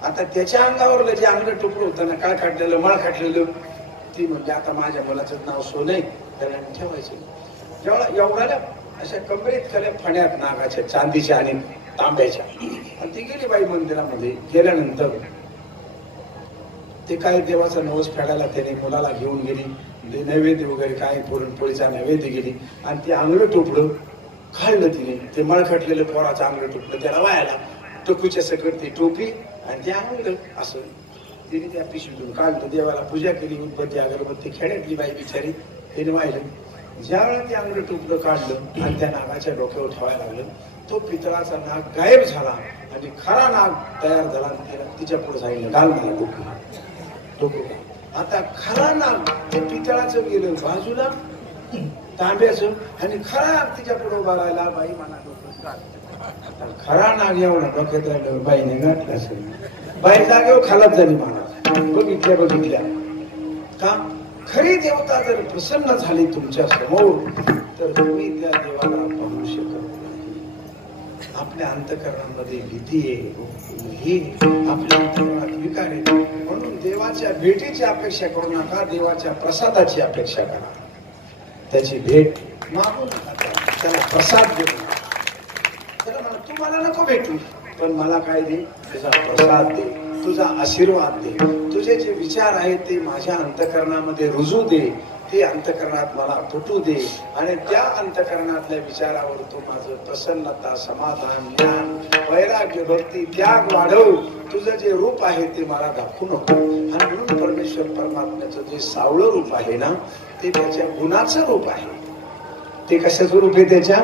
आता त्याच्या अंगावर जे अंगड टुकलं होतं ना, काळ काढलेलं, माळ काढलेलं, ती म्हणजे आता माझ्या मुलाचं नाव सोनं, त्याला ठेवायचं. जेव्हा एवढ्याला अशा कमरेत खाल्या फण्यात नागाच्या, चांदीच्या आणि तांब्याच्या, आणि ती गेली बाई मंदिरामध्ये. गेल्यानंतर ते काय देवाचा नवस फेडायला त्याने मुलाला घेऊन गेली. नैवेद्य वगैरे काय पुरणपोळीचा नैवेद्य गेली आणि ते अंगड टोपलं खाल्लं तिने. ते मळखटलेलं पोराचं अंगड टोपलं, त्याला वायाला टोकूच्या सकट ती टोपी आणि ते अंगड असं तिने त्या पिशवीतून काढलं. देवाला पूजा केली, उदबत्ती अगरबत्ती, खेड्यातली बाई बिचारी तिने वाहिलं. ज्यावेळेला ते अंगड टोपलं काढलं आणि त्या नागाच्या डोक्यावर ठेवायला लागलं, तो पितळाचा नाग गायब झाला आणि खरा नाग तयार झाला. तिच्या पुढे सांगितलं, घाल मला डोकं. आता खरा नाग ते पितळाचं गेलं बाजूला, तांब्याचं, आणि खरा तिच्या पुढे उभा राहिला. बाई म्हणा डोकं काढ. खरा नाग एवढा डोक्यात राहिलं, बाईने गाठला असेल. बाई जागेवर खालाच झाली महाराज. बघितल्या का खरी देवता जर प्रसन्न झाली तुमच्या समोर, तर तुम्ही त्या देवाला पाहू शकत नाही. आपल्या अंतःकरणामध्ये भीती आहे, आपल्या अंतःकरणात विकार आहे. म्हणून देवाच्या भेटीची अपेक्षा करू नका, देवाच्या प्रसादाची अपेक्षा करा. त्याची भेट मागू नका, त्याला प्रसाद देऊ नका. त्याला म्हणा, तू मला नको भेटू, पण मला काय दे, तुझा प्रसाद दे, तुझा आशीर्वाद दे, तुझे जे विचार आहेत ते माझ्या अंतःकरणामध्ये रुजू दे, ते अंतःकरणात मला फुटू दे, आणि त्या अंतःकरणातल्या विचारावर तू माझं प्रसन्नता, समाधान, ज्ञान, वैराग्य, भक्ती, त्याग वाढव. तुझं जे रूप आहे ते मला दाखवू नको. आणि म्हणून परमेश्वर परमात्म्याचं जे सावळं रूप आहे ना, ते त्याच्या गुणाचं रूप आहे. ते कशाचं रूप आहे, त्याच्या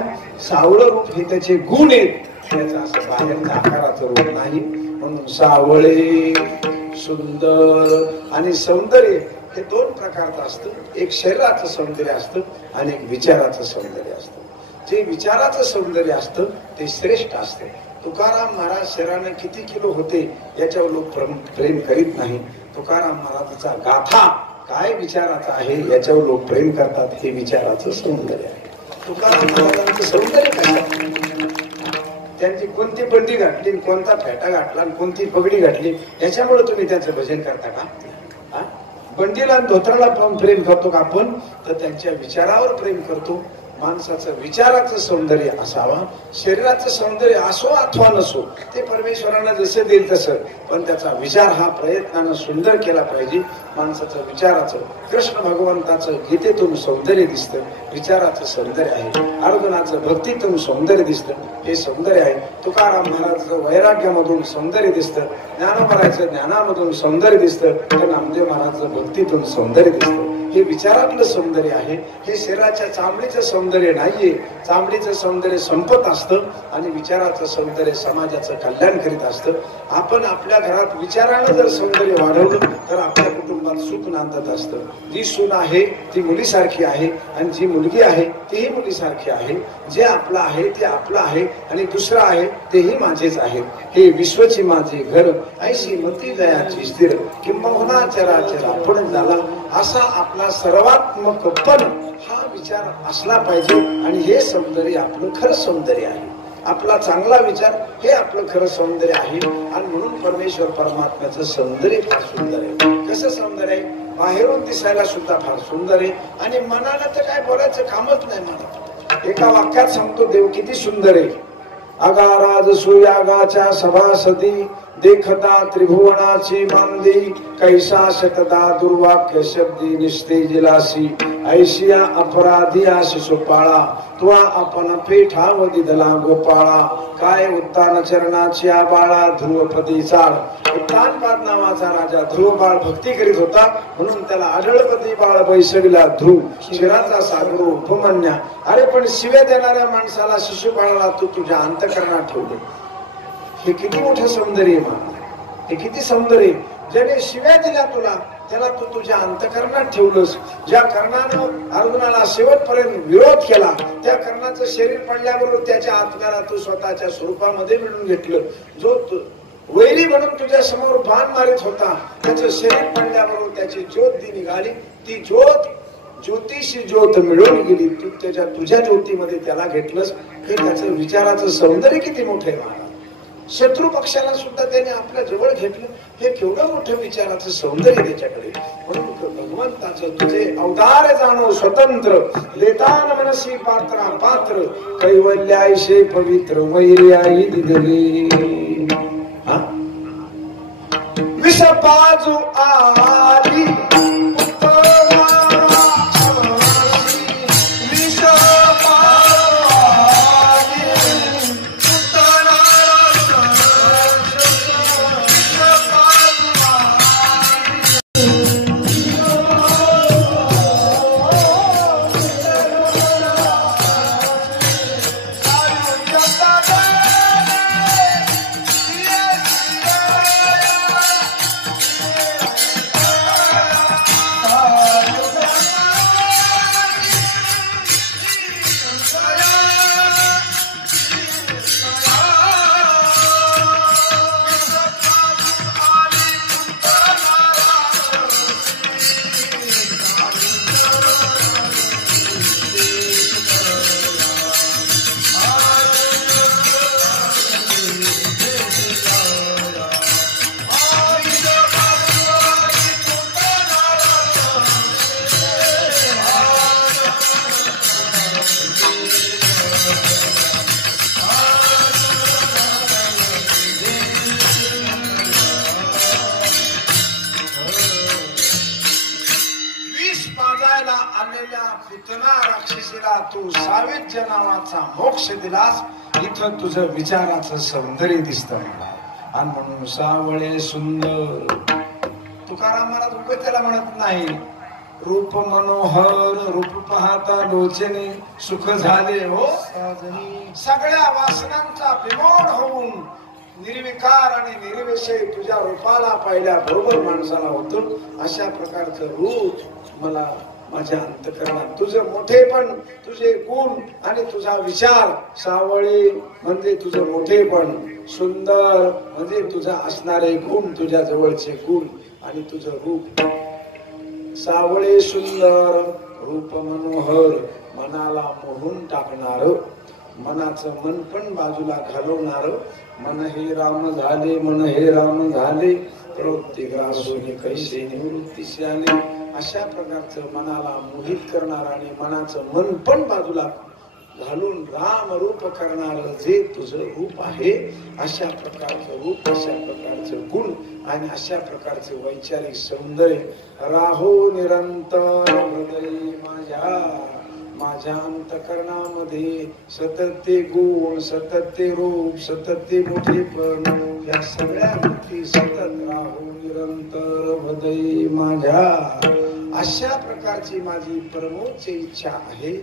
सावळं रूप हे त्याचे गुण आहेत. त्याचं असं बाहेरच्या आकाराचं रूप नाही. म्हणून सावळे, सुंदर आणि सौंदर्य हे 2 प्रकारचं असतं. एक शरीराचं सौंदर्य असतं आणि एक विचाराचं सौंदर्य असतं. जे विचाराचं सौंदर्य असतं ते श्रेष्ठ असतं. तुकाराम महाराज शरीराने किती किलो होते याच्यावर लोक प्रेम करीत नाही. तुकाराम महाराजाचा गाथा काय विचाराचा आहे याच्यावर लोक प्रेम करतात. हे विचाराचं सौंदर्य आहे. तुकाराम महाराजांचं सौंदर्य काय, त्यांची कोणती पट्टी घातली, कोणता फेटा घातला, कोणती पगडी घातली, याच्यामुळे तुम्ही त्याचं भजन करता का? बंडीला धोत्राला प्रेम करतो का आपण? तर त्यांच्या विचारावर प्रेम करतो. माणसाचं विचाराचं सौंदर्य असावा. शरीराचं सौंदर्य असो अथवा नसो, ते परमेश्वरानं जसं देईल तसं, पण त्याचा विचार हा प्रयत्नानं सुंदर केला पाहिजे. माणसाचं विचाराचं, कृष्ण भगवंताचं गीतेतून सौंदर्य दिसतं, विचाराचं सौंदर्य आहे. अर्जुनाचं भक्तीतून सौंदर्य दिसतं, हे सौंदर्य आहे. तुकाराम महाराजांचं वैराग्यामधून सौंदर्य दिसतं, ज्ञानोबरायचं ज्ञानामधून सौंदर्य दिसतं, तर नामदेव महाराजांचं भक्तीतून सौंदर्य दिसतं. हे विचारातलं सौंदर्य आहे. हे शरीराच्या चामडीचं सौंदर्य नाहीये. चामडीचं सौंदर्य संपत असतं आणि विचाराचं सौंदर्य समाजाचं कल्याण करीत असतं. आपण आपल्या घरात विचारानं जर सौंदर्य वाढवलं तर आपल्या कुटुंबात सुख नांदत असतं. जी सून आहे ती मुलीसारखी आहे आणि जी मुलगी आहे तीही मुलीसारखी आहे. जे आपलं आहे ते आपलं आहे आणि दुसरं आहे तेही माझेच आहे. हे विश्वची माझे घर, ऐशी मती जयाची स्थिर, किंबहुना चराचर आपण झाला, असा आपला सर्वात्मक पण हा विचार असला पाहिजे. आणि हे सौंदर्य आपलं खरं सौंदर्य आहे. आपला चांगला विचार हे आपलं खरं सौंदर्य आहे. आणि म्हणून परमेश्वर परमात्म्याचं सौंदर्य फार सुंदर आहे. कसं सौंदर्य आहे? बाहेरून दिसायला सुद्धा फार सुंदर आहे आणि मनाला तर काय बोलायचं कामच नाही. मला एका वाक्यात सांगतो देव किती सुंदर आहे. अगाराज सुयागाच्या सभासदी, देखता त्रिभुवनाची मांदी, कैसा शतदा दुर्वाक्य शब्दी निस्तेजिलासी, ऐशिया अपराधी आशी सुपाळा, तुवा आपण पेठावधी दला गोपाळा, काय उत्तान चरणाची आबाळा ध्रुवपदी चाळ. उत्तानपाद नावाचा राजा ध्रुव बाळ भक्ती करीत होता म्हणून त्याला आढळपदी बाळ बैसविला ध्रुव, शिराचा सागर उपमन्या. अरे पण शिव्या देणाऱ्या माणसाला शिशुपाळाला तू तुझ्या अंतःकरणात ठेवले. हे किती मोठं सौंदर्य आहे. हे किती सौंदर्य. ज्याने शिव्या दिल्या तुला त्याला तू तुझ्या अंतःकरणात ठेवलंस. ज्या कर्णानं अर्जुनाला शेवटपर्यंत विरोध केला, त्या कर्णाचं शरीर पडल्याबरोबर त्याच्या आत्म्याला तू स्वतःच्या स्वरूपामध्ये मिळून घेतलं. जो वैरी म्हणून तुझ्या समोर बाण मारित होता, त्याचं शरीर पडल्याबरोबर त्याची ज्योत ती निघाली. ती ज्योत ज्योतिषी ज्योत मिळून गेली. तू तुझ्या ज्योतीमध्ये त्याला घेतलंस. हे त्याचं विचाराचं सौंदर्य किती मोठे आहे. शत्रू पक्षाला सुद्धा त्याने आपल्या जवळ घेतलं. हे केवढं मोठं विचाराचं सौंदर्य त्याच्याकडे. म्हणून भगवंताचं तुझे अवतार जाणो स्वतंत्र, देतान मनसी पात्रा पात्र, कैवल्यायशे पवित्र वैर्याई दिदले. विष बाजू आली तू सावित्र्य नावाचा मोक्ष दिलास. इथं तुझं विचाराचं सौंदर्य दिसतं. आणि म्हणून सावळे सुंदर. तुकाराम महाराज उभे त्याला म्हणत नाही रूप मनोहर, रूप पाहता लोचने सुख झाले हो सगळ्या वासनांचा विमोड होऊन निर्विकार आणि निर्विषय तुझ्या रूपाला पाहिल्या बरोबर माणसाला होतो. अशा प्रकारचं रूप मला माझ्या अंतःकरणात. तुझं मोठेपण, तुझे गुण आणि तुझा विचार. सावळे म्हणजे तुझं मोठेपण, सुंदर म्हणजे तुझा असणारे गुण, तुझ्या जवळचे गुण आणि तुझं रूप. सावळे सुंदर, रूप मनोहर, मनाला मोहून टाकणार, मनाचं मन पण बाजूला घालवणार. मन हे राम झाले, मन हे राम झाले, प्रत्येकासोनी कैसे निवृत्तीशी आले. अशा प्रकारचं मनाला मोहित करणार आणि मनाचं मन पण बाजूला घालून राम रूप करणार जे तुझं रूप आहे. अशा प्रकारचं रूप, अशा प्रकारचं गुण आणि अशा प्रकारचे वैचारिक सौंदर्य राहो निरंतर हृदय माझ्या अंतःकरणामध्ये. सतत ते गुण, सतत ते रूप, सतत ते मोठेपण, या सगळ्या गोष्टी सतत राहो निरंतर हृदय माझ्या. अशा प्रकारची माझी परमोच्च इच्छा आहे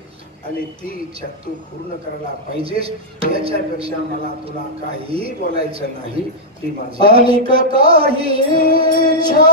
आणि ती इच्छा तू पूर्ण करायला पाहिजेस. याच्यापेक्षा मला तुला काहीही बोलायचं नाही. ती माझी अनेक काही इच्छा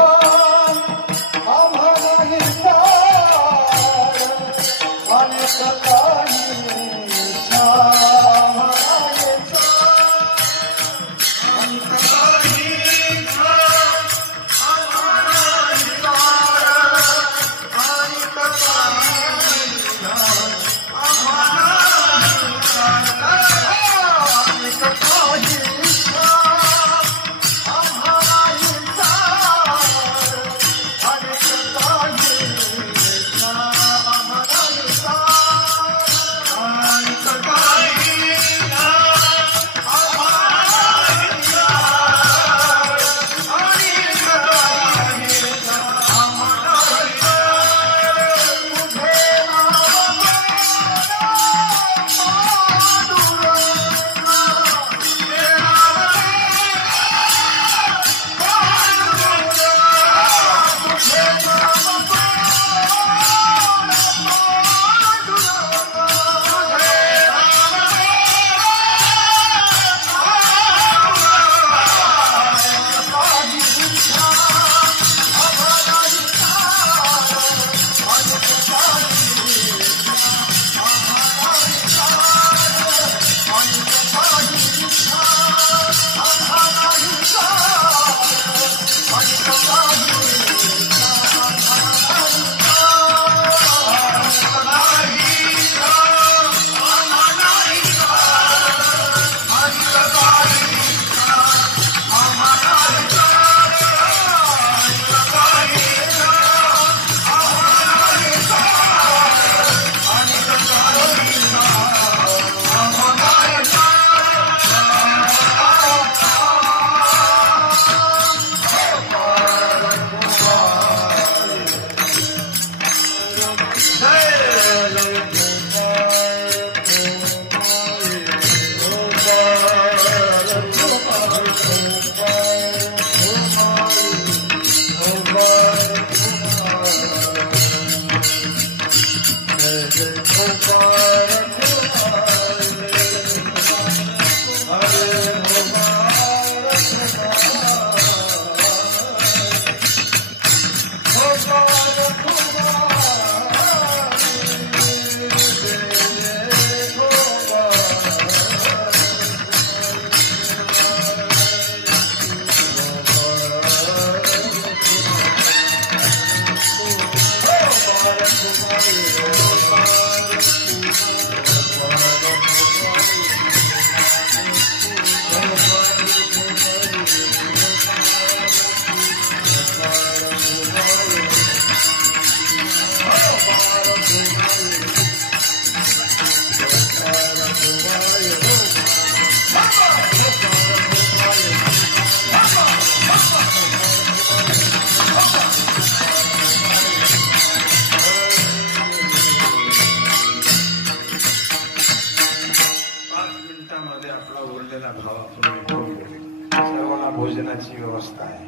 भोजनाची व्यवस्था आहे,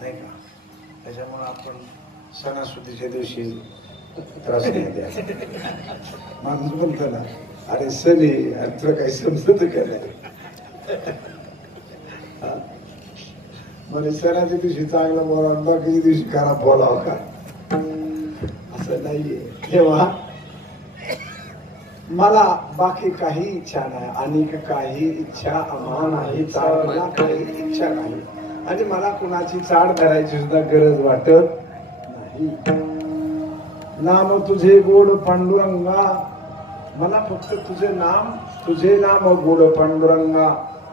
नाही का? त्याच्यामुळे आपण सणासुदीच्या दिवशी त्रास नाही द्या. माणूस म्हणतो ना, अरे सण आहे आणि तुला काही समजत का नाही? म्हणजे सणाच्या दिवशी चांगलं बोला, बाकीच्या दिवशी खराब बोलावं का? असं नाहीये. तेव्हा मला बाकी काही इच्छा नाही, आणि काही इच्छा आम्हा नाही, चालला काही इच्छा नाही, आणि मला कुणाची चाड करायची सुद्धा गरज वाटत नाही. नाम तुझे गोड पांडुरंगा, मला फक्त तुझे नाम गोड पांडुरंगा.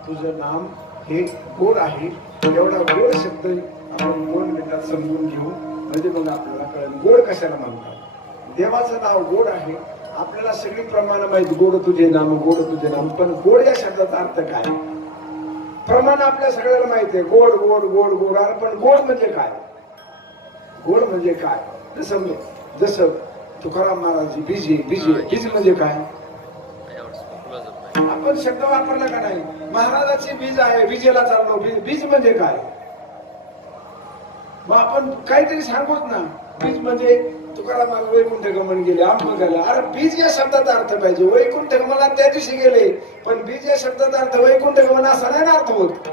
तुझं नाम हे गोड आहे. एवढा गोड शब्द आपण 2 मिनिटात समजून घेऊ, म्हणजे मग आपल्याला कळेल गोड कशाला म्हणतात. देवाचं नाव गोड आहे. आपल्याला सगळी प्रमाण माहिती, गोड तुझे नाम, गोड तुझे नाम. पण गोड या शब्दाचा अर्थ काय? प्रमाण आपल्या सगळ्याला माहिती आहे, गोड गोड गोड गोड. पण गोड म्हणजे काय? गोड म्हणजे काय? जसं तुकाराम महाराज बीज म्हणजे काय? आपण शब्द वापरला का नाही? महाराजाची बीज आहे, बीजेला चाललो. बीज म्हणजे काय? मग आपण काहीतरी सांगूच ना. बीज म्हणजे तुकाराम महाराज वैकुंठ गमन गेले, आंब गेला. अरे बीज या शब्दाचा अर्थ पाहिजे. वैकुंठ गमनाला त्या दिवशी गेले, पण बीज या शब्दाचा अर्थ वैकुंठ गमन असा नाही ना अर्थ होत.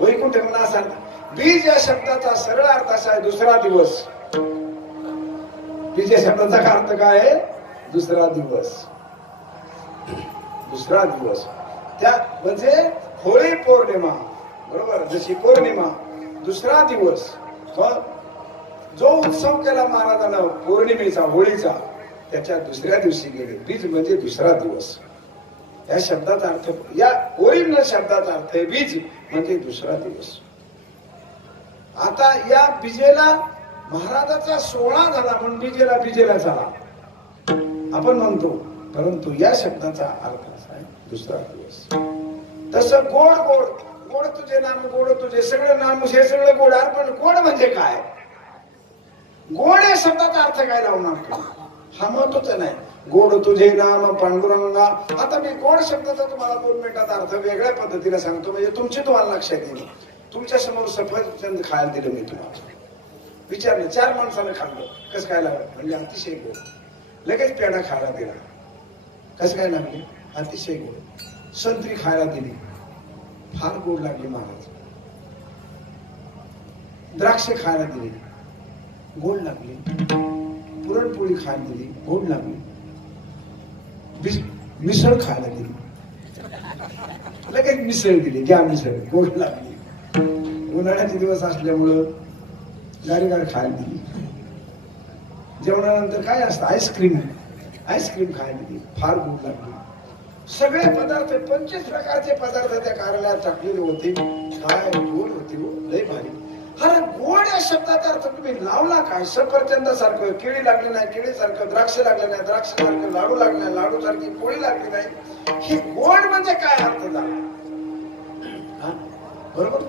वैकुंठ गमन असा बीज या शब्दाचा सरळ अर्थ असा आहे, दुसरा दिवस. बीज या शब्दाचा अर्थ काय आहे? दुसरा दिवस. दुसरा दिवस त्या म्हणजे होळी पौर्णिमा, बरोबर? जशी पौर्णिमा दुसरा दिवस. जो उत्सव केला महाराजांना पौर्णिमेचा, होळीचा, त्याच्या दुसऱ्या दिवशी गेले. बीज म्हणजे दुसरा दिवस. या शब्दाचा अर्थ, या ओरिजिनल शब्दाचा अर्थ आहे बीज म्हणजे दुसरा दिवस. आता या बीजेला महाराजाचा 16 झाला म्हणून बीजेला झाला आपण म्हणतो, परंतु या शब्दाचा अर्थ असा आहे दुसरा दिवस. तसं गोड गोड गोड तुझे नाम, गोड तुझे सगळं नाम, हे सगळं गोड. पण गोड म्हणजे काय? गोड या शब्दाचा अर्थ काय लावणार तू? हा महत्वाचा नाही. गोड तुझे नाम पांडुरंगा. आता मी गोड शब्दाचा तुम्हाला 2 मिनिटात अर्थ वेगळ्या पद्धतीने सांगतो, म्हणजे तुमची तुम्हाला लक्षात येईल. तुमच्या समोर सफरचंद खायला दिलं मी तुम्हाला, विचारलं 4 माणसानं खाल्लं, कसं काय लागलं? म्हणजे अतिशय गोड. लगेच पेढा खायला दिला, कसं काय लागले? अतिशय गोड. संत्री खायला दिली, फार गोड लागली महाराज. द्राक्ष खायला दिली, गोड लागली. पुरणपोळी खायला दिली, गोड लागली. मिसळ खायला दिली, लगेच मिसळ दिली, घ्या मिसळ, गोड लागली. उन्हाळ्याचे दिवस असल्यामुळं गारी खायला दिली. जेवणानंतर काय असतं? आईस्क्रीम खायला दिली, फार गोड लागली. सगळे पदार्थ 25 प्रकारचे पदार्थ त्या कार्यालयात टाकलेले होते. काय गोड होते, लय भारी. अरे गोड या शब्दाचा अर्थ तुम्ही लावला काय? सफरचंदासारखं केळी लागली नाही, केळीसारखं द्राक्ष लागले नाही, द्राक्षासारखं लाडू लागले नाही, लाडू सारखी पोळी लागली नाही. हे गोड म्हणजे काय अर्थ झाला? बरोबर?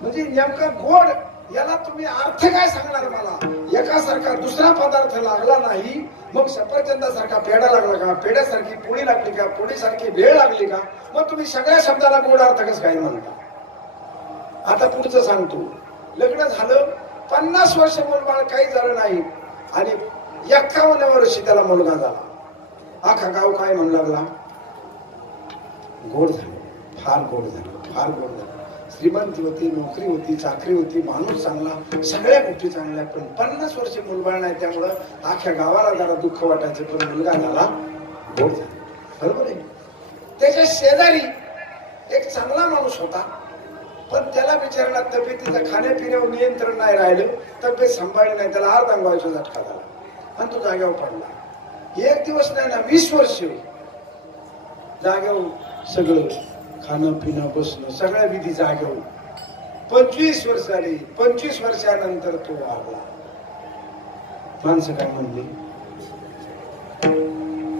म्हणजे नेमका गोड याला तुम्ही अर्थ काय सांगणार मला? एकासारखा दुसरा पदार्थ लागला नाही, मग सफरचंदासारखा पेढा लागला का? पेढ्यासारखी पोळी लागली का? पोळीसारखी भेळ लागली का? मग तुम्ही सगळ्या शब्दाला गोड अर्थ कसं काय म्हणता? आता पुढचं सांगतो. लग्न झालं, 50 वर्ष मुलबाळ काही झालं नाही, आणि 51 वर्षी त्याला मुलगा झाला. अख्खा गाव काय म्हणू लागला? गोड झालं, फार गोड झालं, फार गोड झालं. श्रीमंती होती, नोकरी होती, चाकरी होती, माणूस चांगला, सगळ्या गोष्टी चांगल्या, पण 50 वर्ष मुलबाळ नाही, त्यामुळं अख्ख्या गावाला जरा दुःख वाटायचं. पण मुलगा झाला, गोड झाला. बरोबर आहे? त्याच्या शेजारी एक चांगला माणूस होता, पण त्याला बिचारायला तब्येतीचं खाण्यापिण्यावर नियंत्रण नाही राहिलं, तब्येत सांभाळली नाही, त्याला अर्धांगवायचा झटका झाला आणि तो जाग्यावर पडला. 1 दिवस नाही ना, 20 वर्ष जाग्यावर, सगळं खाणं पिणं बसणं सगळ्या विधी जाग्यावर. 25 वर्ष आली. 25 वर्षानंतर तो वारला. माणसं काय म्हणली?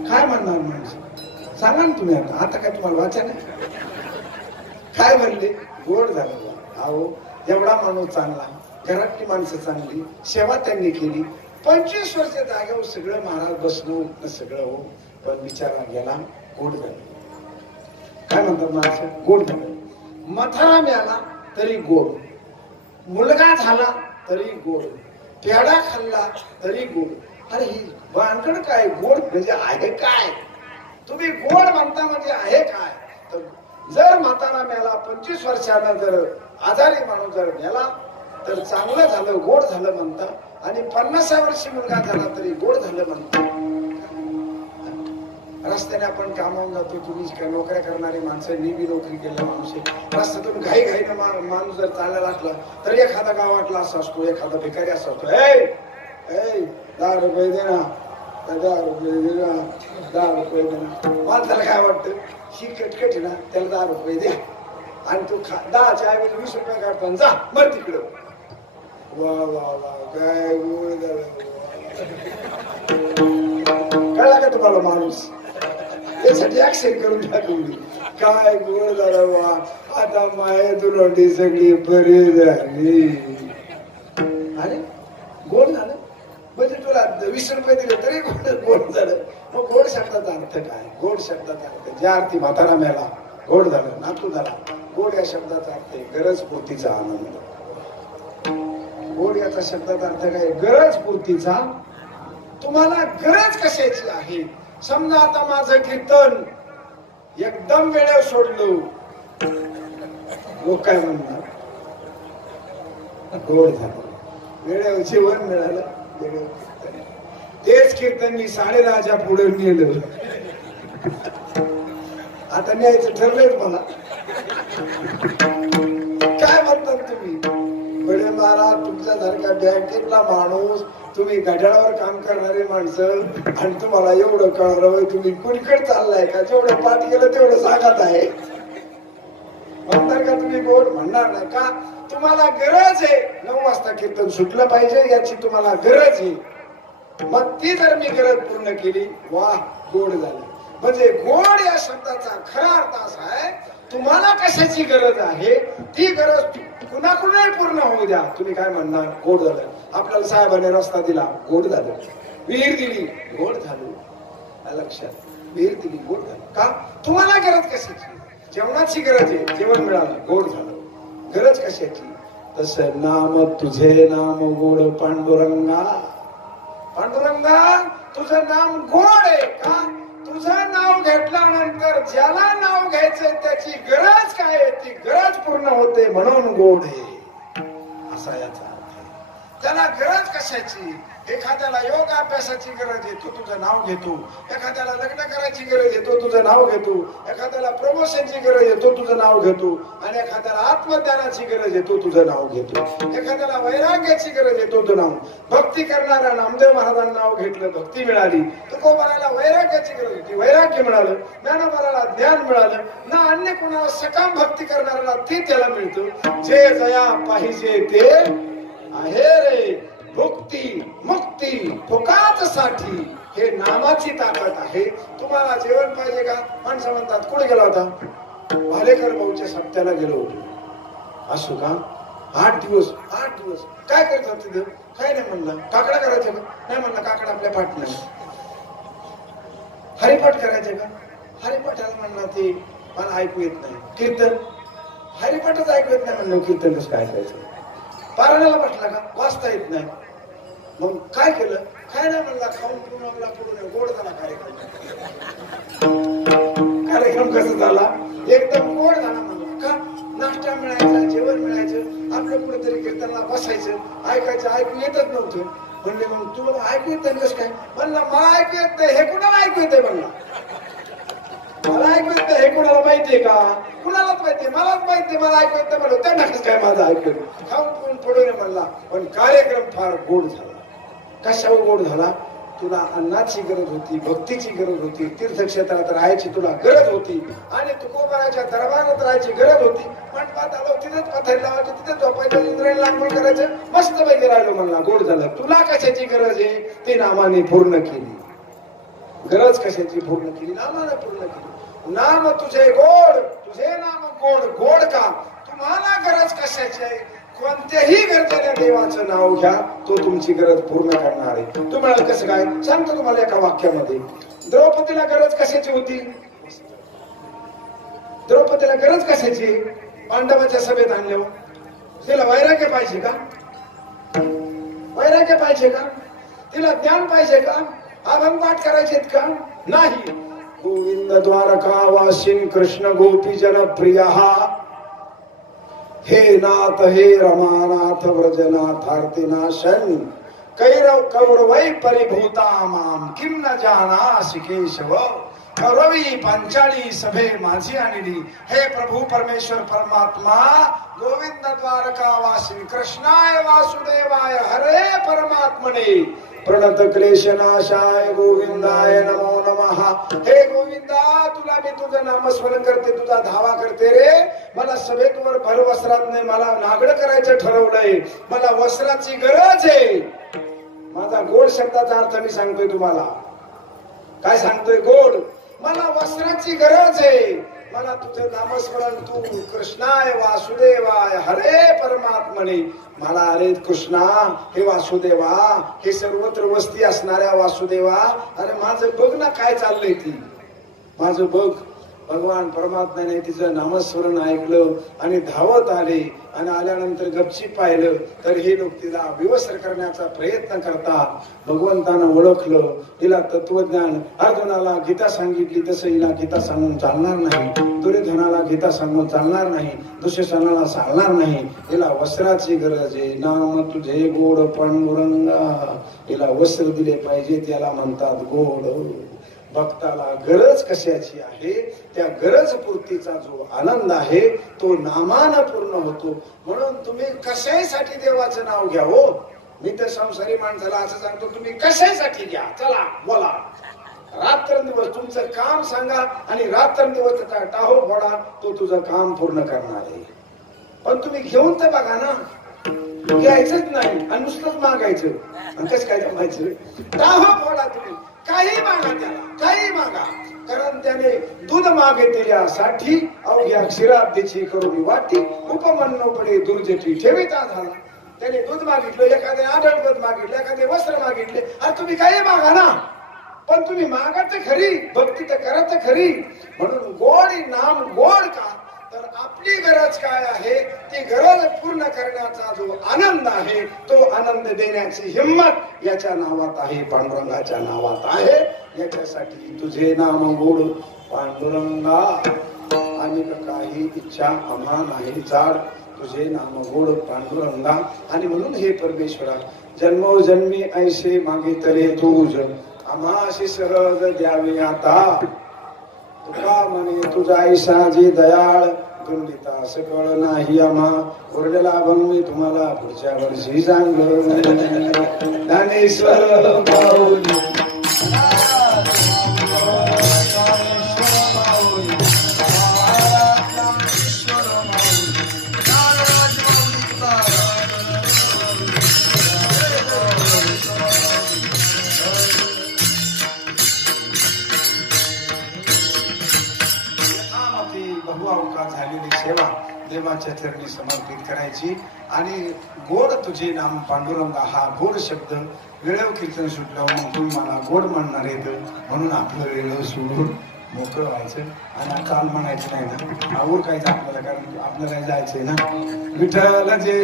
काय म्हणणार माणसं? सांगा ना तुम्ही. आता काय तुम्हाला वाचा नाही? काय म्हणले? गोड झालं. अहो, एवढा माणूस चांगला, घरातली माणसं चांगली, सेवा त्यांनी केली. 25 वर्ष जागेवर सगळं महाराज बसणं उठणं सगळं हो, पण बिचारा गेला, गोड झालं. काय म्हणतात माणसं? गोड झालं. मथारा मिळाला, तरी गोड, मुलगा झाला तरी गोड, पेढा खाल्ला तरी गोड. अरे ही भानगड काय? गोड म्हणजे आहे काय? तुम्ही गोड म्हणता म्हणजे आहे काय? तर जर म्हातारा मेला 25 वर्षानं जर आजारी माणूस जर मेला तर चांगलं झालं, गोड झालं म्हणता. आणि 50 वर्षी मुलगा झाला तरी गोड झालं म्हणता. रस्त्याने आपण कामावून जातो, तुम्ही नोकऱ्या करणारी माणसं, मी बी नोकरी केलेला माणूस आहे. रस्त्यातून घाई घाईनं माणूस जर चालायला लागला तर एखादा गावातला असा असतो, एखादा भिकारी असा असतो. 10 रुपये दे ना, 10 रुपये दे ना, 10 रुपये दे ना. माणसाला काय वाटतं? ही कटकट आहे ना, त्याला 10 रुपये द्या आणि तू 10च्या ऐवजी 20 रुपये काढतो जा मर तिकडं. वा वा वा, काय गोड झालं. कळला का तुम्हाला माणूस? त्यासाठी ऍक्शन करून टाकली. काय गोड झालं वा, आता मायेतून रोटी सगळी बरी झाली. अरे गोड झालं म्हणजे तुला 20 रुपये दिले तरी गोड झालं. मग गोड शब्दाचा अर्थ काय? गोड शब्दाचा अर्थ ज्या अर्थी म्हातारा मेला गोड झालं, नातू झाला गोड, या शब्दाचा अर्थ आहे गरज पूर्तीचा आनंद. गोड याचा शब्दाचा अर्थ काय? गरज पूर्तीचा. तुम्हाला गरज कशाची आहे? समजा आता माझं कीर्तन एकदम वेळेवर सोडलो, लोक काय म्हणणार? गोड झालं, वेळेवर जेवण मिळालं, वेळेवर कीर्तन. तेच कीर्तन मी 10:30च्या पुढे नेलं. आता न्यायचं ठरलंय मला. काय म्हणतात तुम्ही? बडे महाराज, तुमच्यासारख्या बँकेतला माणूस, तुम्ही घड्याळावर काम करणारे माणसं, आणि तुम्हाला एवढं कळलं तुम्ही कुणीकडे चाललाय का? जेवढं पाठ केलं तेवढं सांगत आहे. म्हणणार का तुम्ही गोड? म्हणणार नाही का? तुम्हाला गरज आहे 9 वाजता कीर्तन सुटलं पाहिजे याची तुम्हाला गरज आहे. मग ती जर मी गरज पूर्ण केली, वा गोड झालं. म्हणजे गोड या शब्दाचा खरा अर्थ असा आहे, तुम्हाला कशाची गरज आहे ती गरज कुणाकुणाही पूर्ण होऊ द्या. तुम्ही काय म्हणणार? गोड झालं. आपल्याला साहेबाने रस्ता दिला, गोड झालं. विहीर दिली, गोड झालं. लक्षात, विहीर दिली, गोड झालं. का? तुम्हाला गरज कशाची? जेवणाची गरज आहे, जेवण मिळालं, गोड झालं. गरज कशाची? तसं नाम तुझे नाम गोड पांडुरंगा. पांडुरंगा, तुझं नाम गोड आहे का? तुझं नाव घेतल्यानंतर ज्याला नाव घ्यायचंय त्याची गरज काय आहे ती गरज पूर्ण होते म्हणून गोड आहे, असा याचा अर्थ आहे. त्याला गरज कशाची? एखाद्याला योग अभ्यासाची गरज आहे, तो तुझं नाव घेतो. एखाद्याला लग्न करायची गरज आहे, तो तुझं नाव घेतो. एखाद्याला प्रमोशनची गरज आहे, तो तुझं नाव घेतो. आणि एखाद्याला आत्मज्ञानाची गरज आहे, तो तुझं नाव घेतो. एखाद्याला वैराग्याची गरज आहे, तो तुझं नाव. भक्ती करणाऱ्या नामदेव महाराजांना नाव घेतलं, भक्ती मिळाली. तुकोबाराला वैराग्याची गरज होती, वैराग्य मिळालं. ज्ञानोबाराला ज्ञान मिळालं. ना अन्य कोणाला सकाम भक्ती करणाऱ्याला ती त्याला मिळतं. जे जया पाहिजे ते आहे रे, भुक्ती मुक्ती फुकाच साठी, हे नामाची ताकद आहे. तुम्हाला जेवण पाहिजे का? माणसं म्हणतात कुठे गेला होता? भालेकर भाऊच्या सप्त्याला गेलो होतो. असो का? 8 दिवस काय करत होते देव? काय नाही म्हणलं. काकडा करायचं का? नाही म्हणलं, काकडा आपल्या पाठ नाही. हरिपाठ करायचे का? हरिपाठाला म्हणला ते मला ऐकू येत नाही. कीर्तन हरिपाठच ऐकू येत नाही म्हणलं, कीर्तन कसं काय करायचं? पारायणाला बसला का? वाचता येत नाही. मग काय केलं? काय नाही म्हणला, खाऊन पिऊन आपला पुढे गोड झाला कार्यक्रम. कार्यक्रम कसा झाला? एकदम गोड झाला म्हणला. का? नाश्ता मिळायचा, जेवण मिळायचं, आपलं कुठेतरी कीर्तनला बसायचं, ऐकायचं. ऐकू येतच नव्हतं. म्हणले मग तुला ऐकू येत नाही कसं काय? म्हणलं मला ऐकू येत नाही. हे कुणाला ऐकू येते? म्हणला मला ऐकू येत नाही. हे कुणाला माहितीये का? कुणालाच माहितीये, मलाच माहितीये मला ऐकू येत नाही. म्हणलं त्यांना कसं काय माझं ऐकू? खाऊन पिऊन पडू नये म्हणला. पण कार्यक्रम फार गोड झाला. कशावर गोड झाला? तुला अन्नाची गरज होती, भक्तीची गरज होती, तीर्थक्षेत्रात राहायची तुला गरज होती, आणि तुकोबाराच्या दरबारात राहायची गरज होती. मंडपात आलो, तिथेच पथारी लावायची, तिथेच झोपायचं, इंद्रायणी लांबून करायचं, मस्त पैकी राहिलो म्हणला. गोड झालं. तुला कशाची गरज आहे ती नामाने पूर्ण केली. गरज कशाची पूर्ण केली? नामाने पूर्ण केली. नाम तुझे गोड, तुझे नाम गोड. गोड का? तुम्हाला गरज कशाची आहे? कोणत्याही गरजेने देवाचं नाव घ्या, तो तुमची गरज पूर्ण करणार आहे. तुम्हाला कसं काय सांगतो तुम्हाला एका वाक्यामध्ये. द्रौपदीला गरज कशाची होती? द्रौपदीला गरज कशाची? पांडवाच्या सभेत आणल्यावर तिला वैराग्य पाहिजे का? वैराग्य पाहिजे का? तिला ज्ञान पाहिजे का? अभंग पाठ करायचेत का? नाही. गोविंद द्वारका वासिन कृष्ण गोपी जन प्रिया, हे नाथ हे रमानाथ व्रजनाथ आर्तिनाशन, कैरव कौरवै परिभूता माम किम न जानासि केशव. कौरवी पांचाली सभे माझी आणली. हे प्रभू परमेश्वर परमात्मा गोविंद द्वारका वासिन कृष्णाय वासुदेवाय हरे परमात्मने प्रणत क्लेशनाशाय गोविंदाय नमो नमः. हे गोविंदा तुला मी तुझं नामस्मरण करते, तुझा धावा करते रे. मला सभेत वर भर वस्त्रात मला नागड करायचं ठरवलंय. मला वस्त्राची गरज आहे. माझा गोड शब्दाचा अर्थ मी सांगतोय तुम्हाला. काय सांगतोय? गोड. मला वस्त्राची गरज आहे. मला तुझं नामस्मरण तू कृष्णाय वासुदेवाय हरे परमात्मने. मला अरे कृष्णा हे वासुदेवा, हे सर्वत्र वस्ती असणाऱ्या वासुदेवा, अरे माझं बघ ना काय चाललंय ती. माझं बघ. भगवान परमात्म्याने तिचं नामस्मरण ऐकलं आणि धावत आले. आणि आल्यानंतर गपचीप पाहिलं तर हे लोक तिला विवस्त्र करण्याचा प्रयत्न करतात. भगवंतानं ओळखलं. हिला तत्वज्ञान. अर्जुनाला गीता सांगितली तसं हिला गीता सांगून चालणार नाही. दुर्योधनाला गीता सांगून चालणार नाही. दुःशासनाला चालणार नाही. हिला वस्त्राची गरज आहे. नाम तुझे गोड पांडुरंगा. हिला वस्त्र दिले पाहिजे, त्याला म्हणतात गोड. भक्ताला गरज कशाची आहे? त्या गरज पूर्तीचा जो आनंद आहे तो नामानं पूर्ण होतो. म्हणून तुम्ही कशासाठी देवाचं नाव घ्या हो. मी तर संसारी माणसाला असं सांगतो, तुम्ही कशासाठी घ्या. चला बोला. रात्रंदिवस तुमचं काम सांगा आणि रात्रंदिवस त्याचा टाहो फोडा, तो तुझं काम पूर्ण करणार आहे. पण तुम्ही घेऊन तर बघा ना. घ्यायचंच नाही आणि नुसतंच मागायचं. आणि कसं काय जमायचं? टाहो फोडा. तुम्ही काही मागा, त्याला काही मागा. कारण त्याने दूध मागे यासाठी अवघ्या क्षीराब्दीची करून वाटी उपमन्न पडे दुर्जेटी ठेविता झाला. त्याने दूध मागितलं, एखाद्या आढळवत मागितलं, एखादे वस्त्र मागितले. अरे तुम्ही काही मागा ना, पण तुम्ही मागा तर खरी, भक्ती तर करा तर खरी. म्हणून गोड नाम गोड का? तर आपली गरज काय आहे? ती गरज पूर्ण करण्याचा जो आनंद आहे तो आनंद देण्याची हिम्मत याच्या नावात आहे, पांडुरंगाच्या नावात आहे. याच्यासाठी तुझे नाम गोड पांडुरंगा, आणि काही इच्छा आम्हा नाही जाड. तुझे नाम गोड पांडुरंगा. आणि म्हणून हे परमेश्वरा, जन्मोजन्मी ऐसे मागितले तुझ, आम्हाशी सहज द्यावे आता. तुका म्हणे तुझा ऐसा जी दयाळ, दुंडिता सकळ नाही आम्हा. ओरडला भंग मी तुम्हाला पुढच्या वर्षी सांग. ज्ञानेश्वर पाऊली झालेली सेवा देवाच्या चरणी समर्पित करायची. आणि गोड तुझे नाम पांडुरंगा हा गोड शब्द वेळेव कीर्तन सुटलं मग तुम्ही मला गोड म्हणणार येत. म्हणून आपलं वेळ सोडून मोकळं व्हायचं आणि काल म्हणायचं नाही ना, आवर कायचं आपल्याला, कारण आपल्याला जायचंय ना. विठ्ठल जे